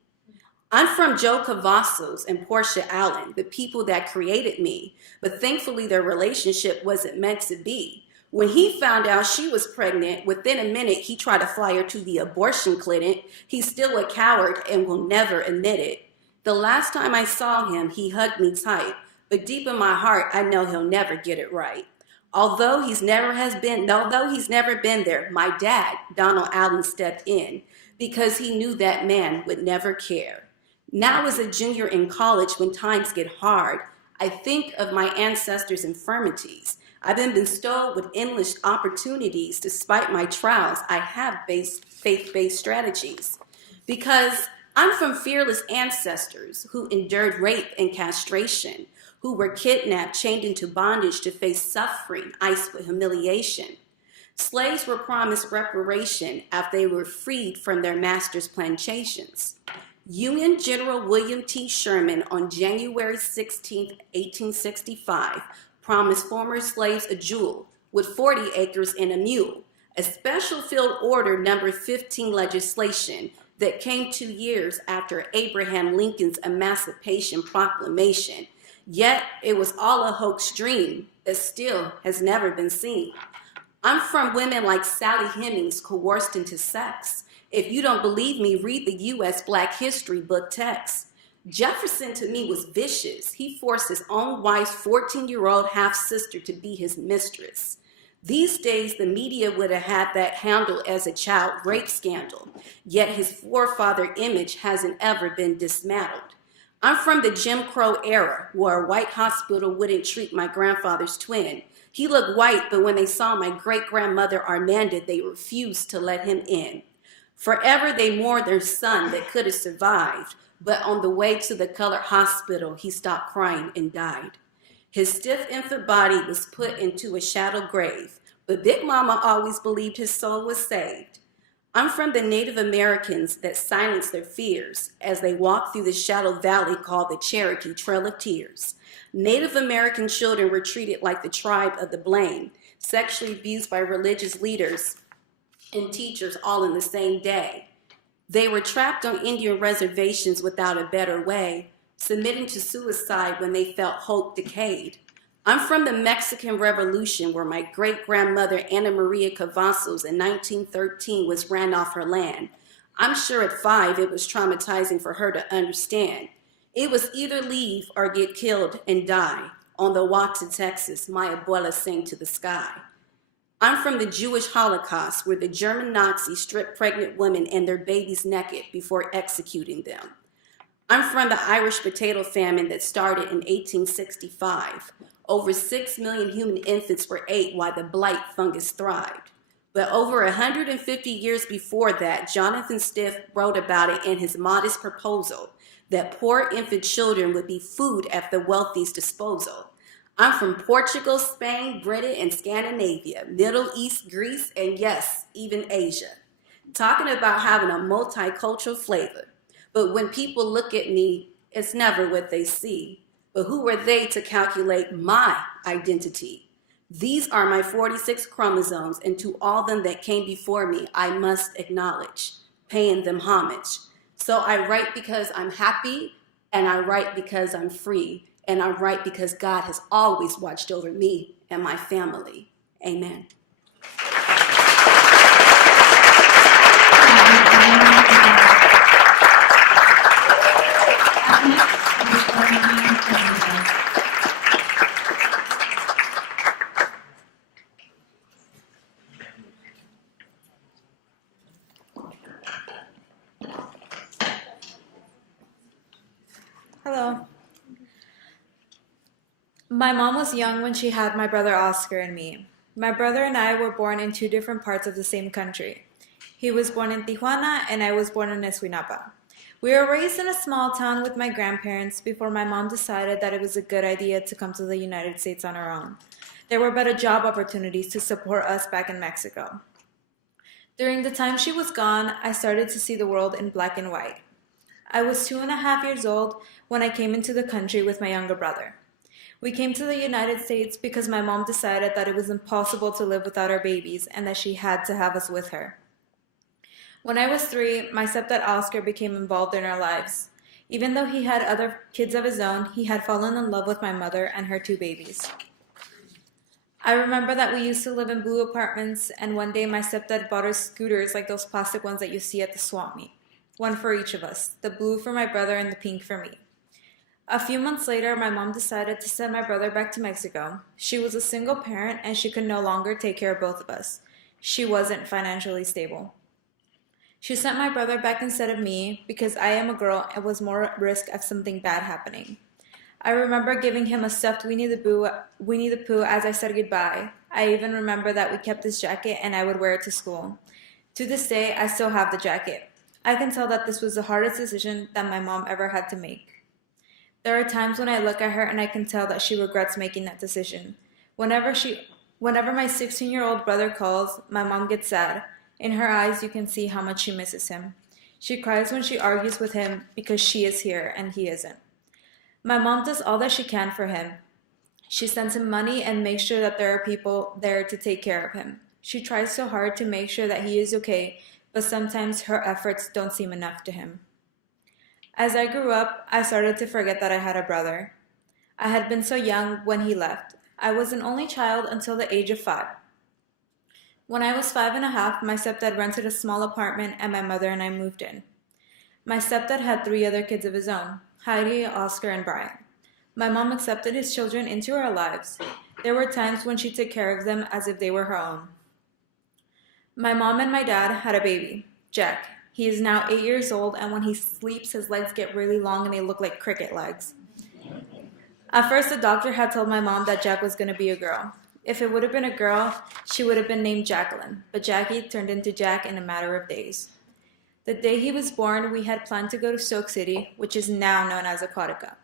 I'm from Joe Cavazos and Portia Allen, the people that created me, but thankfully their relationship wasn't meant to be. When he found out she was pregnant, within a minute he tried to fly her to the abortion clinic. He's still a coward and will never admit it. The last time I saw him, he hugged me tight, but deep in my heart, I know he'll never get it right. Although he's never been there, my dad, Donald Allen, stepped in because he knew that man would never care. Now as a junior in college, when times get hard, I think of my ancestors' infirmities. I've been bestowed with endless opportunities. Despite my trials, I have faith-based strategies. Because I'm from fearless ancestors who endured rape and castration, who were kidnapped, chained into bondage to face suffering, iced with humiliation. Slaves were promised reparation after they were freed from their masters' plantations. Union General William T. Sherman on January 16, 1865, promised former slaves a jewel with 40 acres and a mule, a special field order number 15 legislation that came 2 years after Abraham Lincoln's Emancipation Proclamation. Yet it was all a hoax dream that still has never been seen. I'm from women like Sally Hemings coerced into sex. If you don't believe me, read the U.S. Black History book text. Jefferson to me was vicious. He forced his own wife's 14-year-old half-sister to be his mistress. These days, the media would have had that handled as a child rape scandal, yet his forefather image hasn't ever been dismantled. I'm from the Jim Crow era, where a white hospital wouldn't treat my grandfather's twin. He looked white, but when they saw my great-grandmother Armanda, they refused to let him in. Forever they mourned their son that could have survived, but on the way to the colored hospital, he stopped crying and died. His stiff infant body was put into a shallow grave, but Big Mama always believed his soul was saved. I'm from the Native Americans that silenced their fears as they walked through the shallow valley called the Cherokee Trail of Tears. Native American children were treated like the tribe of the blame, sexually abused by religious leaders and teachers all in the same day. They were trapped on Indian reservations without a better way, submitting to suicide when they felt hope decayed. I'm from the Mexican Revolution, where my great-grandmother Ana Maria Cavazos in 1913 was ran off her land. I'm sure at 5 it was traumatizing for her to understand. It was either leave or get killed and die. On the walk to Texas, my abuela sang to the sky. I'm from the Jewish Holocaust, where the German Nazis stripped pregnant women and their babies naked before executing them. I'm from the Irish potato famine that started in 1865. Over 6 million human infants were ate while the blight fungus thrived. But over 150 years before that, Jonathan Stiff wrote about it in his modest proposal that poor infant children would be food at the wealthy's disposal. I'm from Portugal, Spain, Britain, and Scandinavia, Middle East, Greece, and yes, even Asia. Talking about having a multicultural flavor. But when people look at me, it's never what they see. But who are they to calculate my identity? These are my 46 chromosomes, and to all them that came before me, I must acknowledge, paying them homage. So I write because I'm happy, and I write because I'm free, and I write because God has always watched over me and my family. Amen. Hello. My mom was young when she had my brother Oscar and me. My brother and I were born in two different parts of the same country. He was born in Tijuana and I was born in Escuinapa. We were raised in a small town with my grandparents before my mom decided that it was a good idea to come to the United States on her own. There were better job opportunities to support us back in Mexico. During the time she was gone, I started to see the world in black and white. I was 2.5 years old when I came into the country with my younger brother. We came to the United States because my mom decided that it was impossible to live without our babies and that she had to have us with her. When I was 3, my stepdad Oscar became involved in our lives. Even though he had other kids of his own, he had fallen in love with my mother and her 2 babies. I remember that we used to live in blue apartments, and one day my stepdad bought us scooters like those plastic ones that you see at the swap meet. One for each of us, the blue for my brother and the pink for me. A few months later, my mom decided to send my brother back to Mexico. She was a single parent and she could no longer take care of both of us. She wasn't financially stable. She sent my brother back instead of me because I am a girl and was more at risk of something bad happening. I remember giving him a stuffed Winnie the Pooh as I said goodbye. I even remember that we kept his jacket and I would wear it to school. To this day, I still have the jacket. I can tell that this was the hardest decision that my mom ever had to make. There are times when I look at her and I can tell that she regrets making that decision. Whenever my 16-year-old brother calls, my mom gets sad. In her eyes, you can see how much she misses him. She cries when she argues with him because she is here and he isn't. My mom does all that she can for him. She sends him money and makes sure that there are people there to take care of him. She tries so hard to make sure that he is okay, but sometimes her efforts don't seem enough to him. As I grew up, I started to forget that I had a brother. I had been so young when he left. I was an only child until the age of 5. When I was 5.5, my stepdad rented a small apartment and my mother and I moved in. My stepdad had 3 other kids of his own, Heidi, Oscar, and Brian. My mom accepted his children into our lives. There were times when she took care of them as if they were her own. My mom and my dad had a baby, Jack. He is now 8 years old, and when he sleeps, his legs get really long and they look like cricket legs. At first, the doctor had told my mom that Jack was going to be a girl. If it would have been a girl, she would have been named Jacqueline, but Jackie turned into Jack in a matter of days. The day he was born, we had planned to go to Soak City, which is now known as Aquatica.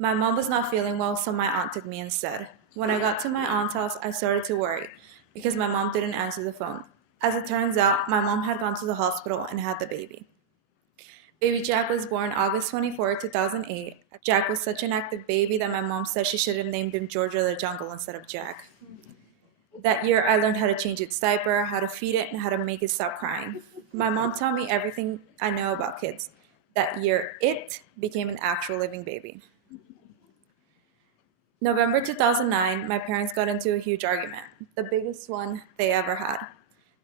My mom was not feeling well, so my aunt took me instead. When I got to my aunt's house, I started to worry because my mom didn't answer the phone. As it turns out, my mom had gone to the hospital and had the baby. Baby Jack was born August 24, 2008. Jack was such an active baby that my mom said she should have named him Georgia the Jungle instead of Jack. That year, I learned how to change its diaper, how to feed it, and how to make it stop crying. My mom taught me everything I know about kids. That year, it became an actual living baby. November 2009, my parents got into a huge argument, the biggest one they ever had.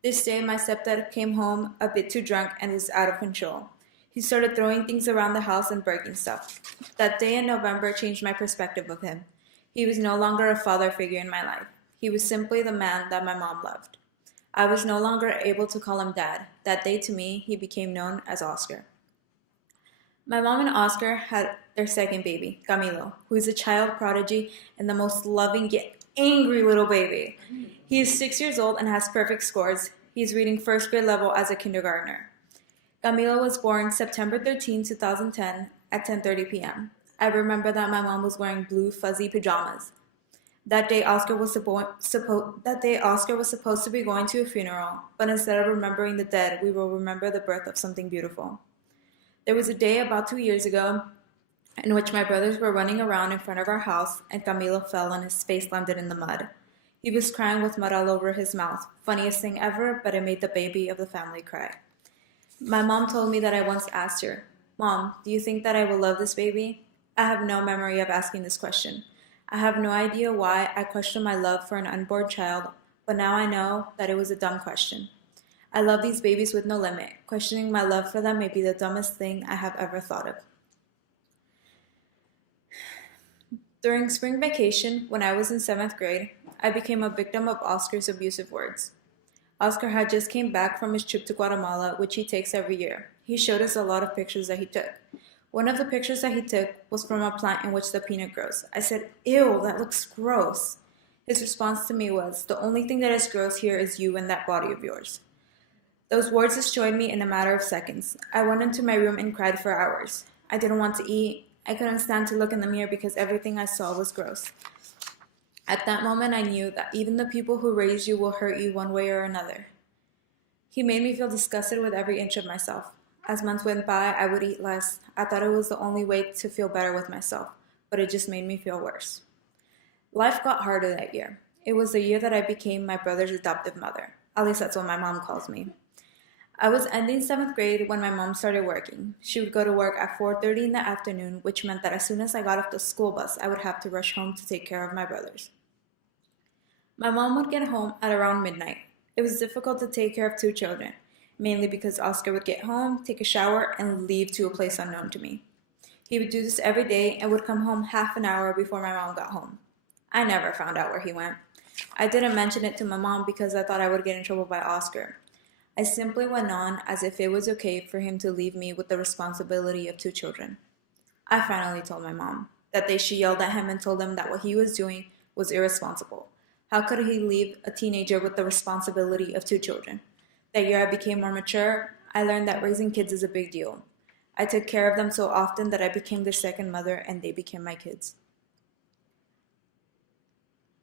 This day, my stepdad came home a bit too drunk and was out of control. He started throwing things around the house and breaking stuff. That day in November changed my perspective of him. He was no longer a father figure in my life. He was simply the man that my mom loved. I was no longer able to call him dad. That day to me, he became known as Oscar. My mom and Oscar had their second baby, Camilo, who is a child prodigy and the most loving yet angry little baby. He is 6 years old and has perfect scores. He's reading first grade level as a kindergartner. Camilo was born September 13, 2010 at 10:30 p.m. I remember that my mom was wearing blue fuzzy pajamas. That day, Oscar was supposed to be going to a funeral, but instead of remembering the dead, we will remember the birth of something beautiful. There was a day about 2 years ago in which my brothers were running around in front of our house and Camilo fell and his face landed in the mud. He was crying with mud all over his mouth. Funniest thing ever, but it made the baby of the family cry. My mom told me that I once asked her, "Mom, do you think that I will love this baby?" I have no memory of asking this question. I have no idea why I questioned my love for an unborn child, but now I know that it was a dumb question. I love these babies with no limit. Questioning my love for them may be the dumbest thing I have ever thought of. During spring vacation, when I was in 7th grade, I became a victim of Oscar's abusive words. Oscar had just came back from his trip to Guatemala, which he takes every year. He showed us a lot of pictures that he took. One of the pictures that he took was from a plant in which the peanut grows. I said, "Ew, that looks gross." His response to me was, "The only thing that is gross here is you and that body of yours." Those words destroyed me in a matter of seconds. I went into my room and cried for hours. I didn't want to eat. I couldn't stand to look in the mirror because everything I saw was gross. At that moment, I knew that even the people who raised you will hurt you one way or another. He made me feel disgusted with every inch of myself. As months went by, I would eat less. I thought it was the only way to feel better with myself, but it just made me feel worse. Life got harder that year. It was the year that I became my brother's adoptive mother. At least that's what my mom calls me. I was ending 7th grade when my mom started working. She would go to work at 4:30 in the afternoon, which meant that as soon as I got off the school bus, I would have to rush home to take care of my brothers. My mom would get home at around midnight. It was difficult to take care of 2 children, mainly because Oscar would get home, take a shower, and leave to a place unknown to me. He would do this every day and would come home half an hour before my mom got home. I never found out where he went. I didn't mention it to my mom because I thought I would get in trouble by Oscar. I simply went on as if it was okay for him to leave me with the responsibility of 2 children. I finally told my mom. That day she yelled at him and told him that what he was doing was irresponsible. How could he leave a teenager with the responsibility of 2 children? That year I became more mature. I learned that raising kids is a big deal. I took care of them so often that I became their second mother and they became my kids.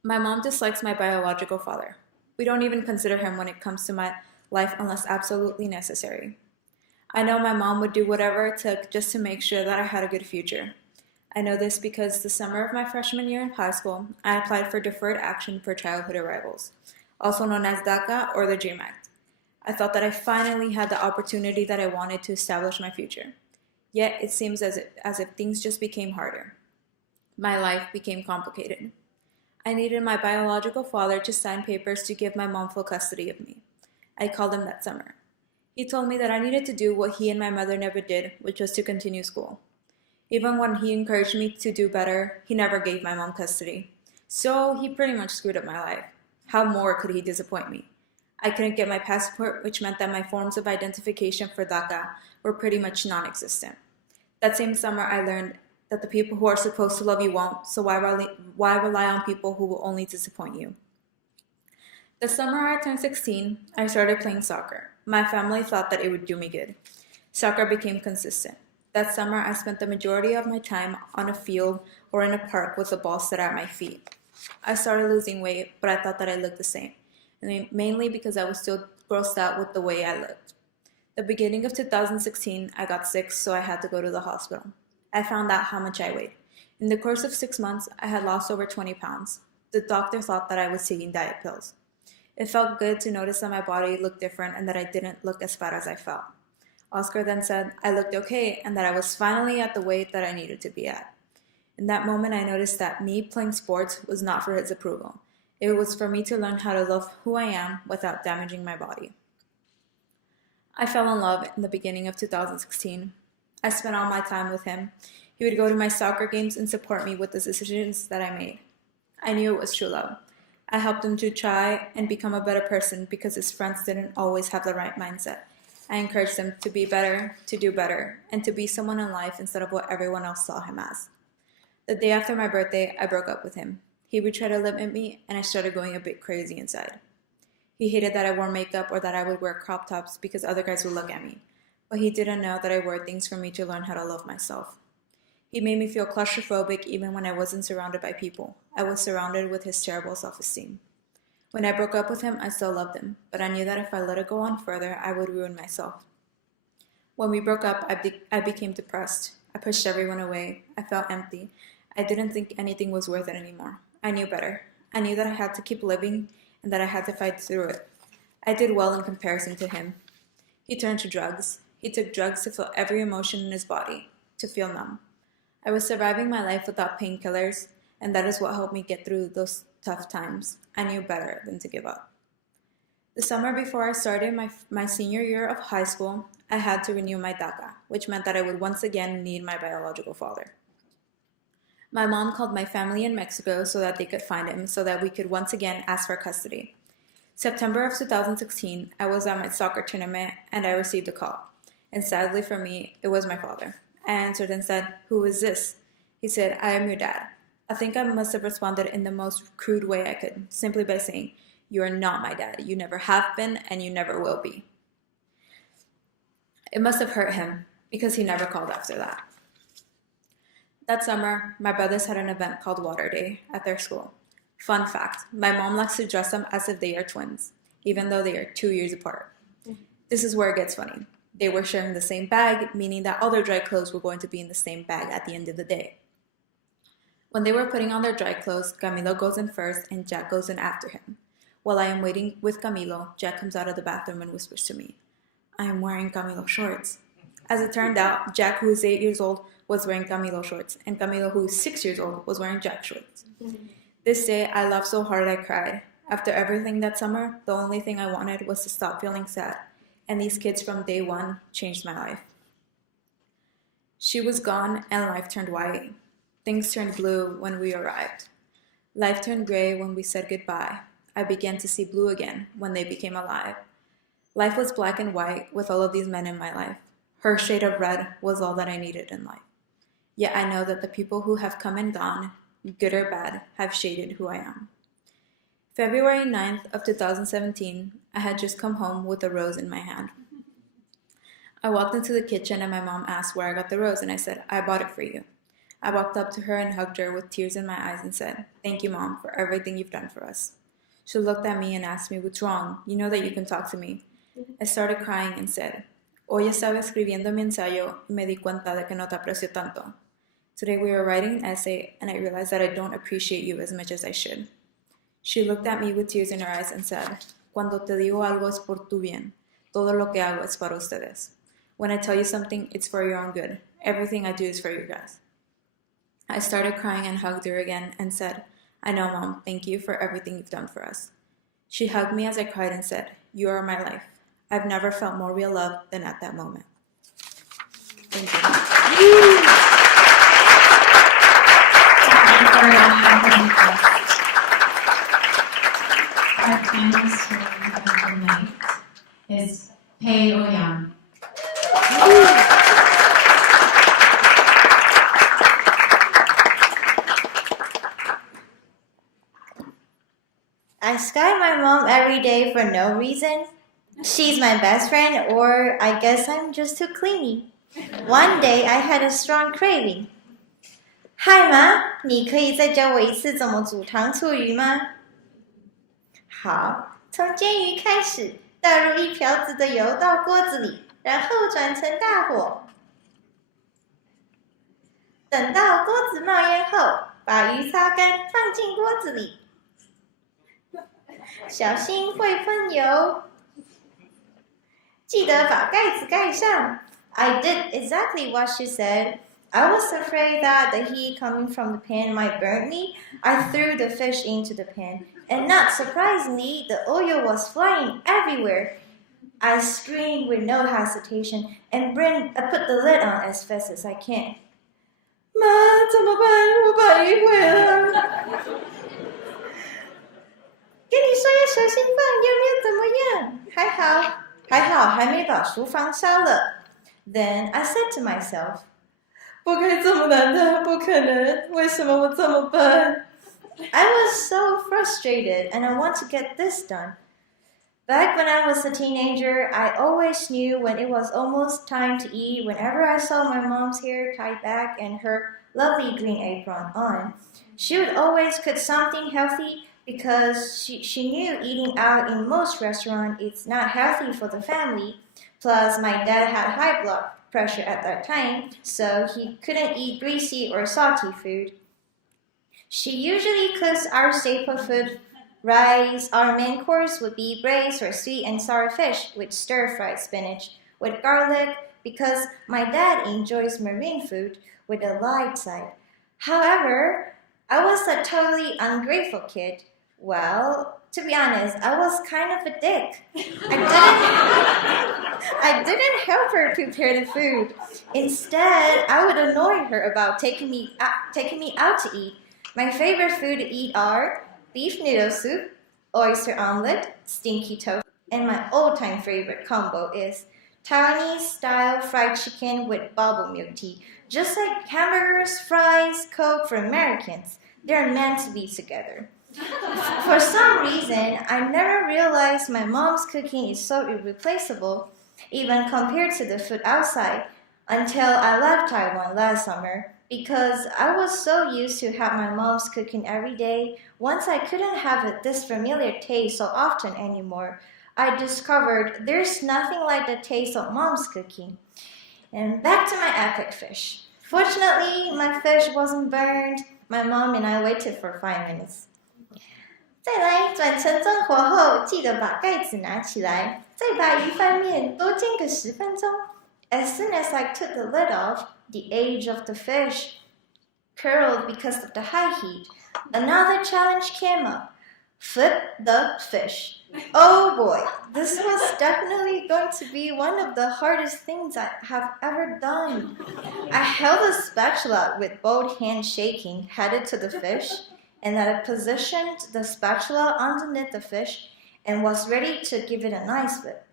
My mom dislikes my biological father. We don't even consider him when it comes to my life unless absolutely necessary. I know my mom would do whatever it took just to make sure that I had a good future. I know this because the summer of my freshman year in high school, I applied for Deferred Action for Childhood Arrivals, also known as DACA or the DREAM Act. I thought that I finally had the opportunity that I wanted to establish my future. Yet it seems as if things just became harder. My life became complicated. I needed my biological father to sign papers to give my mom full custody of me. I called him that summer. He told me that I needed to do what he and my mother never did, which was to continue school. Even when he encouraged me to do better, he never gave my mom custody. So he pretty much screwed up my life. How more could he disappoint me? I couldn't get my passport, which meant that my forms of identification for DACA were pretty much non-existent. That same summer, I learned that the people who are supposed to love you won't, so why rely on people who will only disappoint you? The summer I turned 16, I started playing soccer. My family thought that it would do me good. Soccer became consistent. That summer, I spent the majority of my time on a field or in a park with the ball set at my feet. I started losing weight, but I thought that I looked the same, mainly because I was still grossed out with the way I looked. The beginning of 2016, I got sick, so I had to go to the hospital. I found out how much I weighed. In the course of 6 months, I had lost over 20 pounds. The doctor thought that I was taking diet pills. It felt good to notice that my body looked different and that I didn't look as fat as I felt. Oscar then said I looked okay and that I was finally at the weight that I needed to be at. In that moment, I noticed that me playing sports was not for his approval. It was for me to learn how to love who I am without damaging my body. I fell in love in the beginning of 2016. I spent all my time with him. He would go to my soccer games and support me with the decisions that I made. I knew it was true love. I helped him to try and become a better person because his friends didn't always have the right mindset. I encouraged him to be better, to do better, and to be someone in life instead of what everyone else saw him as. The day after my birthday, I broke up with him. He would try to limit me, and I started going a bit crazy inside. He hated that I wore makeup or that I would wear crop tops because other guys would look at me. But he didn't know that I wore things for me to learn how to love myself. He made me feel claustrophobic even when I wasn't surrounded by people. I was surrounded with his terrible self-esteem. When I broke up with him, I still loved him, but I knew that if I let it go on further, I would ruin myself. When we broke up, I became depressed. I pushed everyone away. I felt empty. I didn't think anything was worth it anymore. I knew better. I knew that I had to keep living and that I had to fight through it. I did well in comparison to him. He turned to drugs. He took drugs to feel every emotion in his body, to feel numb. I was surviving my life without painkillers, and that is what helped me get through those tough times. I knew better than to give up. The summer before I started my senior year of high school, I had to renew my DACA, which meant that I would once again need my biological father. My mom called my family in Mexico so that they could find him, so that we could once again ask for custody. September of 2016, I was at my soccer tournament and I received a call. And sadly for me, it was my father. I answered and said, "Who is this?" He said, "I am your dad." I think I must have responded in the most crude way I could, simply by saying, "You are not my dad. You never have been and you never will be." It must have hurt him because he never called after that. That summer, my brothers had an event called Water Day at their school. Fun fact, my mom likes to dress them as if they are twins, even though they are 2 years apart. This is where it gets funny. They were sharing the same bag, meaning that all their dry clothes were going to be in the same bag at the end of the day. When they were putting on their dry clothes, Camilo goes in first and Jack goes in after him. While I am waiting with Camilo, Jack comes out of the bathroom and whispers to me, "I am wearing Camilo shorts." As it turned out, Jack, who is 8 years old, was wearing Camilo shorts, and Camilo, who is 6 years old, was wearing Jack shorts. This day, I laughed so hard I cried. After everything that summer, the only thing I wanted was to stop feeling sad, and these kids from day one changed my life. She was gone, and life turned white. Things turned blue when we arrived. Life turned gray when we said goodbye. I began to see blue again when they became alive. Life was black and white with all of these men in my life. Her shade of red was all that I needed in life. Yet I know that the people who have come and gone, good or bad, have shaded who I am. February 9th of 2017, I had just come home with a rose in my hand. I walked into the kitchen and my mom asked where I got the rose, and I said, "I bought it for you." I walked up to her and hugged her with tears in my eyes and said, "Thank you, Mom, for everything you've done for us." She looked at me and asked me, "What's wrong? You know that you can talk to me." I started crying and said, "Hoy estaba escribiendo mi ensayo y me di cuenta de que no te aprecio tanto. Today we were writing an essay and I realized that I don't appreciate you as much as I should." She looked at me with tears in her eyes and said, "Cuando te digo algo es por tu bien. Todo lo que hago es para ustedes. When I tell you something, it's for your own good. Everything I do is for you guys." I started crying and hugged her again and said, "I know, Mom, thank you for everything you've done for us." She hugged me as I cried and said, "You are my life. I've never felt more real love than at that moment." Thank you. Our final story of the night is Pei Oyan. I Skype my mom every day for no reason. She's my best friend, or I guess I'm just too clingy. One day I had a strong craving. "Hi 妈，你可以再教我一次怎么煮糖醋鱼吗？"好，从煎鱼开始，倒入1瓢子的油到锅子里，然后转成大火。等到锅子冒烟后，把鱼擦干，放进锅子里。小心会喷油。记得把盖子盖上。I did exactly what she said. I was afraid that the heat coming from the pan might burn me. I threw the fish into the pan, and not surprisingly, the oil was flying everywhere. I screamed with no hesitation and put the lid on as fast as I can. 妈，怎么办？我把鱼毁了。小兴奋，有没有怎么样？还好，还好，还没把厨房烧了。Then I said to myself, 不可以这么难的，不可能，为什么我这么笨？ I was so frustrated and I want to get this done. Back when I was a teenager, I always knew when it was almost time to eat whenever I saw my mom's hair tied back and her lovely green apron on. She would always cook something healthy because she knew eating out in most restaurants is not healthy for the family. Plus, my dad had high blood pressure at that time, so he couldn't eat greasy or salty food. She usually cooks our staple food, rice. Our main course would be braised or sweet and sour fish with stir-fried spinach with garlic because my dad enjoys marine food with a light side. However, I was a totally ungrateful kid. Well, to be honest, I was kind of a dick. I didn't help her prepare the food. Instead, I would annoy her about taking me out to eat. My favorite food to eat are beef noodle soup, oyster omelet, stinky tofu, and my all-time favorite combo is Taiwanese-style fried chicken with bubble milk tea. Just like hamburgers, fries, Coke for Americans, they're meant to be together. For some reason, I never realized my mom's cooking is so irreplaceable, even compared to the food outside, until I left Taiwan last summer. Because I was so used to have my mom's cooking every day, once I couldn't have this familiar taste so often anymore, I discovered there's nothing like the taste of mom's cooking. And back to my epic fish. Fortunately, my fish wasn't burned. My mom and I waited for 5 minutes. 再来，转成中火后，记得把盖子拿起来，再把鱼翻面多煎个10分钟。As soon as I took the lid off, the edge of the fish curled because of the high heat. Another challenge came up. Flip the fish. Oh boy, this was definitely going to be one of the hardest things I have ever done. I held a spatula with both hands shaking, headed to the fish, and I positioned the spatula underneath the fish and was ready to give it a nice flip.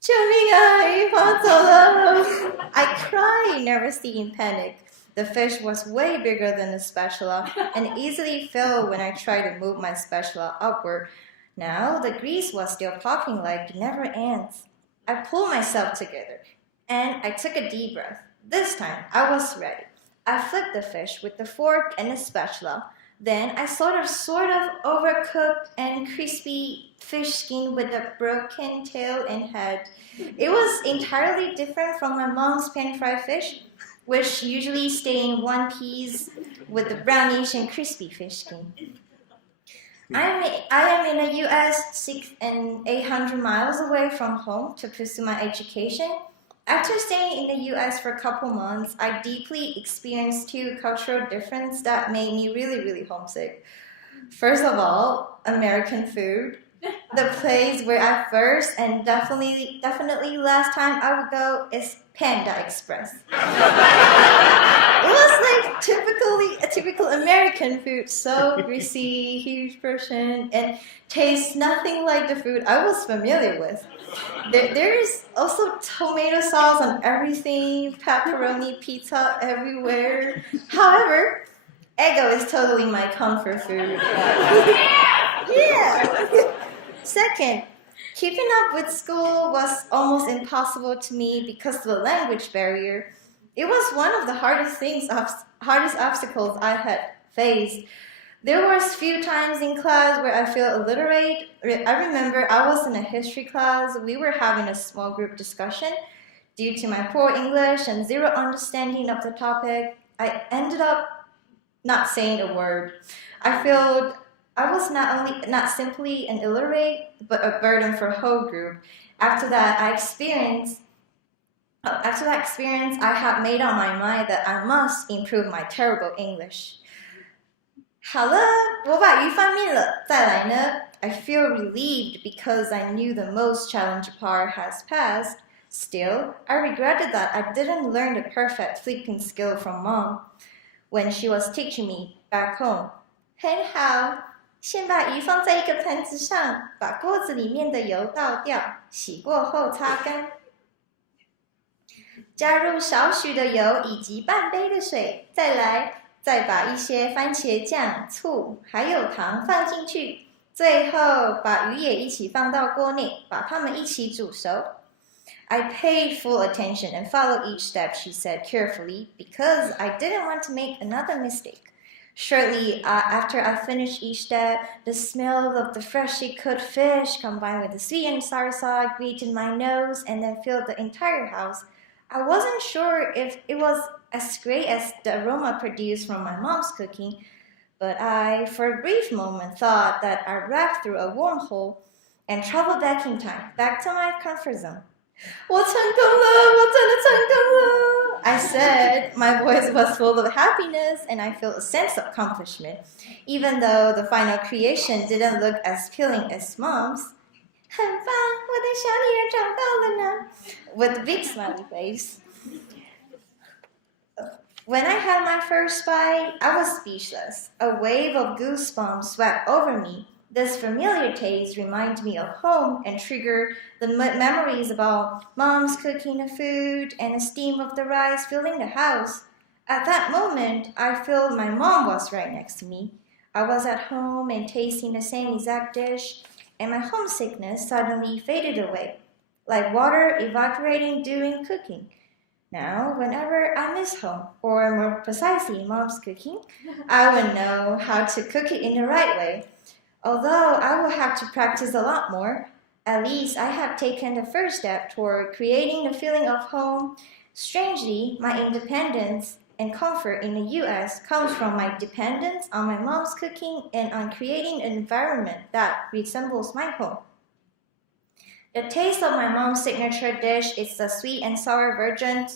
救命啊！鱼滑走了 I cried nervously in panic. The fish was way bigger than the spatula and easily fell when I tried to move my spatula upward. Now the grease was still popping like it never ends. I pulled myself together and I took a deep breath. This time I was ready. I flipped the fish with the fork and the spatula. Then I sort of overcooked and crispy fish skin with a broken tail and head. It was entirely different from my mom's pan-fried fish, which usually stay in one piece with the brownish and crispy fish skin. I am in the US 600 and 800 miles away from home to pursue my education. After staying in the US for a couple months, I deeply experienced two cultural differences that made me really, really homesick. First of all, American food. The place where I first and definitely last time I would go is Panda Express. It was like typical American food, so greasy, huge portion, and tastes nothing like the food I was familiar with. There is also tomato sauce on everything, pepperoni pizza everywhere. However, Eggo is totally my comfort food. Yeah. Second, keeping up with school was almost impossible to me because of the language barrier. It was one of the hardest obstacles I had faced. There were a few times in class where I felt illiterate. I remember I was in a history class. We were having a small group discussion. Due to my poor English and zero understanding of the topic, I ended up not saying a word. I felt I was not simply an illiterate, but a burden for a whole group. After that experience, I had made up my mind that I must improve my terrible English. 好了，我把鱼翻面了。再来呢 I feel relieved because I knew the most challenging part has passed. Still, I regretted that I didn't learn the perfect flipping skill from Mom when she was teaching me back home. 很好，先把鱼放在一个盆子上，把锅子里面的油倒掉，洗过后擦干。加入少许的油以及半杯的水，再把一些番茄酱、醋还有糖放进去，最后把鱼也一起放到锅内，把它们一起煮熟。I paid full attention and followed each step she said carefully because I didn't want to make another mistake. Shortly after I finished each step, the smell of the freshly cooked fish combined with the sweet and sour sauce greeted my nose and then filled the entire house. I wasn't sure if it was as great as the aroma produced from my mom's cooking, but I, for a brief moment, thought that I rapped through a wormhole and traveled back in time, back to my comfort zone. 我成功了，我真的成功了 I said, my voice was full of happiness and I felt a sense of accomplishment, even though the final creation didn't look as appealing as mom's. 很棒，我的小女儿长大了呢 with a big smiley face. When I had my first bite, I was speechless. A wave of goosebumps swept over me. This familiar taste reminded me of home and triggered the memories about mom's cooking the food and the steam of the rice filling the house. At that moment, I felt my mom was right next to me. I was at home and tasting the same exact dish, and my homesickness suddenly faded away, like water evaporating during cooking. Now, whenever I miss home, or more precisely mom's cooking, I will know how to cook it in the right way. Although I will have to practice a lot more, at least I have taken the first step toward creating the feeling of home. Strangely, my independence and comfort in the U.S. comes from my dependence on my mom's cooking and on creating an environment that resembles my home. The taste of my mom's signature dish is the sweet and sour version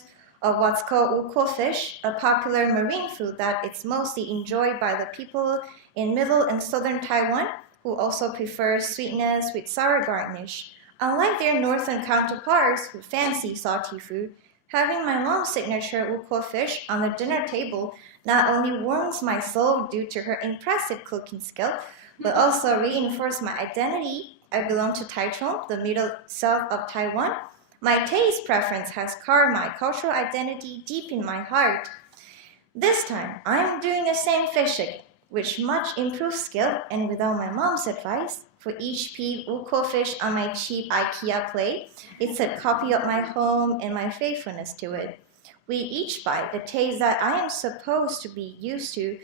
of what's called ukko fish, a popular marine food that is mostly enjoyed by the people in middle and southern Taiwan, who also prefer sweetness with sour garnish. Unlike their northern counterparts who fancy salty food, having my mom's signature ukko fish on the dinner table not only warms my soul due to her impressive cooking skill, but also reinforces my identity. I belong to Taichung, the middle south of Taiwan. My taste preference has carved my cultural identity deep in my heart. This time, I'm doing the same fishing, with much improved skill and without my mom's advice. For each piece ukko fish on my cheap IKEA plate, it's a copy of my home and my faithfulness to it. With each bite, the taste that I am supposed to be used to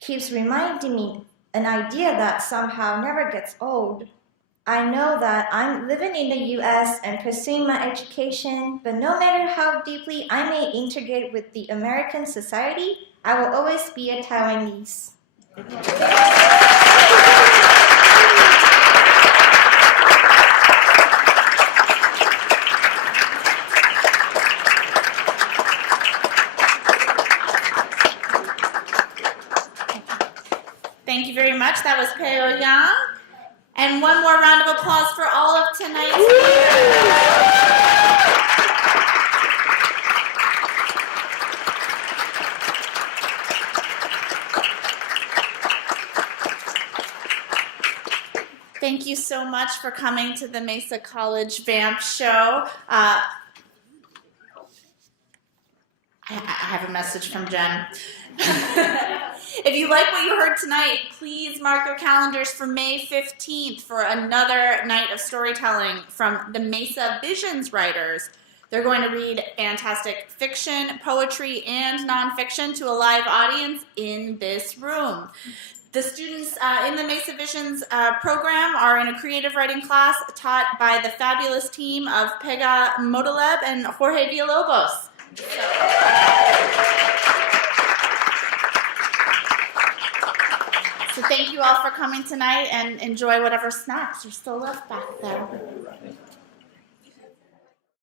keeps reminding me an idea that somehow never gets old. I know that I'm living in the U.S. and pursuing my education, but no matter how deeply I may integrate with the American society, I will always be a Taiwanese. Thank you very much. That was Peo Yang. And one more round of applause for all of tonight's speakers. Thank you so much for coming to the Mesa College VAMP show. I have a message from Jen. If you like what you heard tonight, please mark your calendars for May 15th for another night of storytelling from the Mesa Visions writers. They're going to read fantastic fiction, poetry, and nonfiction to a live audience in this room. The students in the Mesa Visions program are in a creative writing class taught by the fabulous team of Pega Modaleb and Jorge Villalobos. So thank you all for coming tonight and enjoy whatever snacks are still left back there.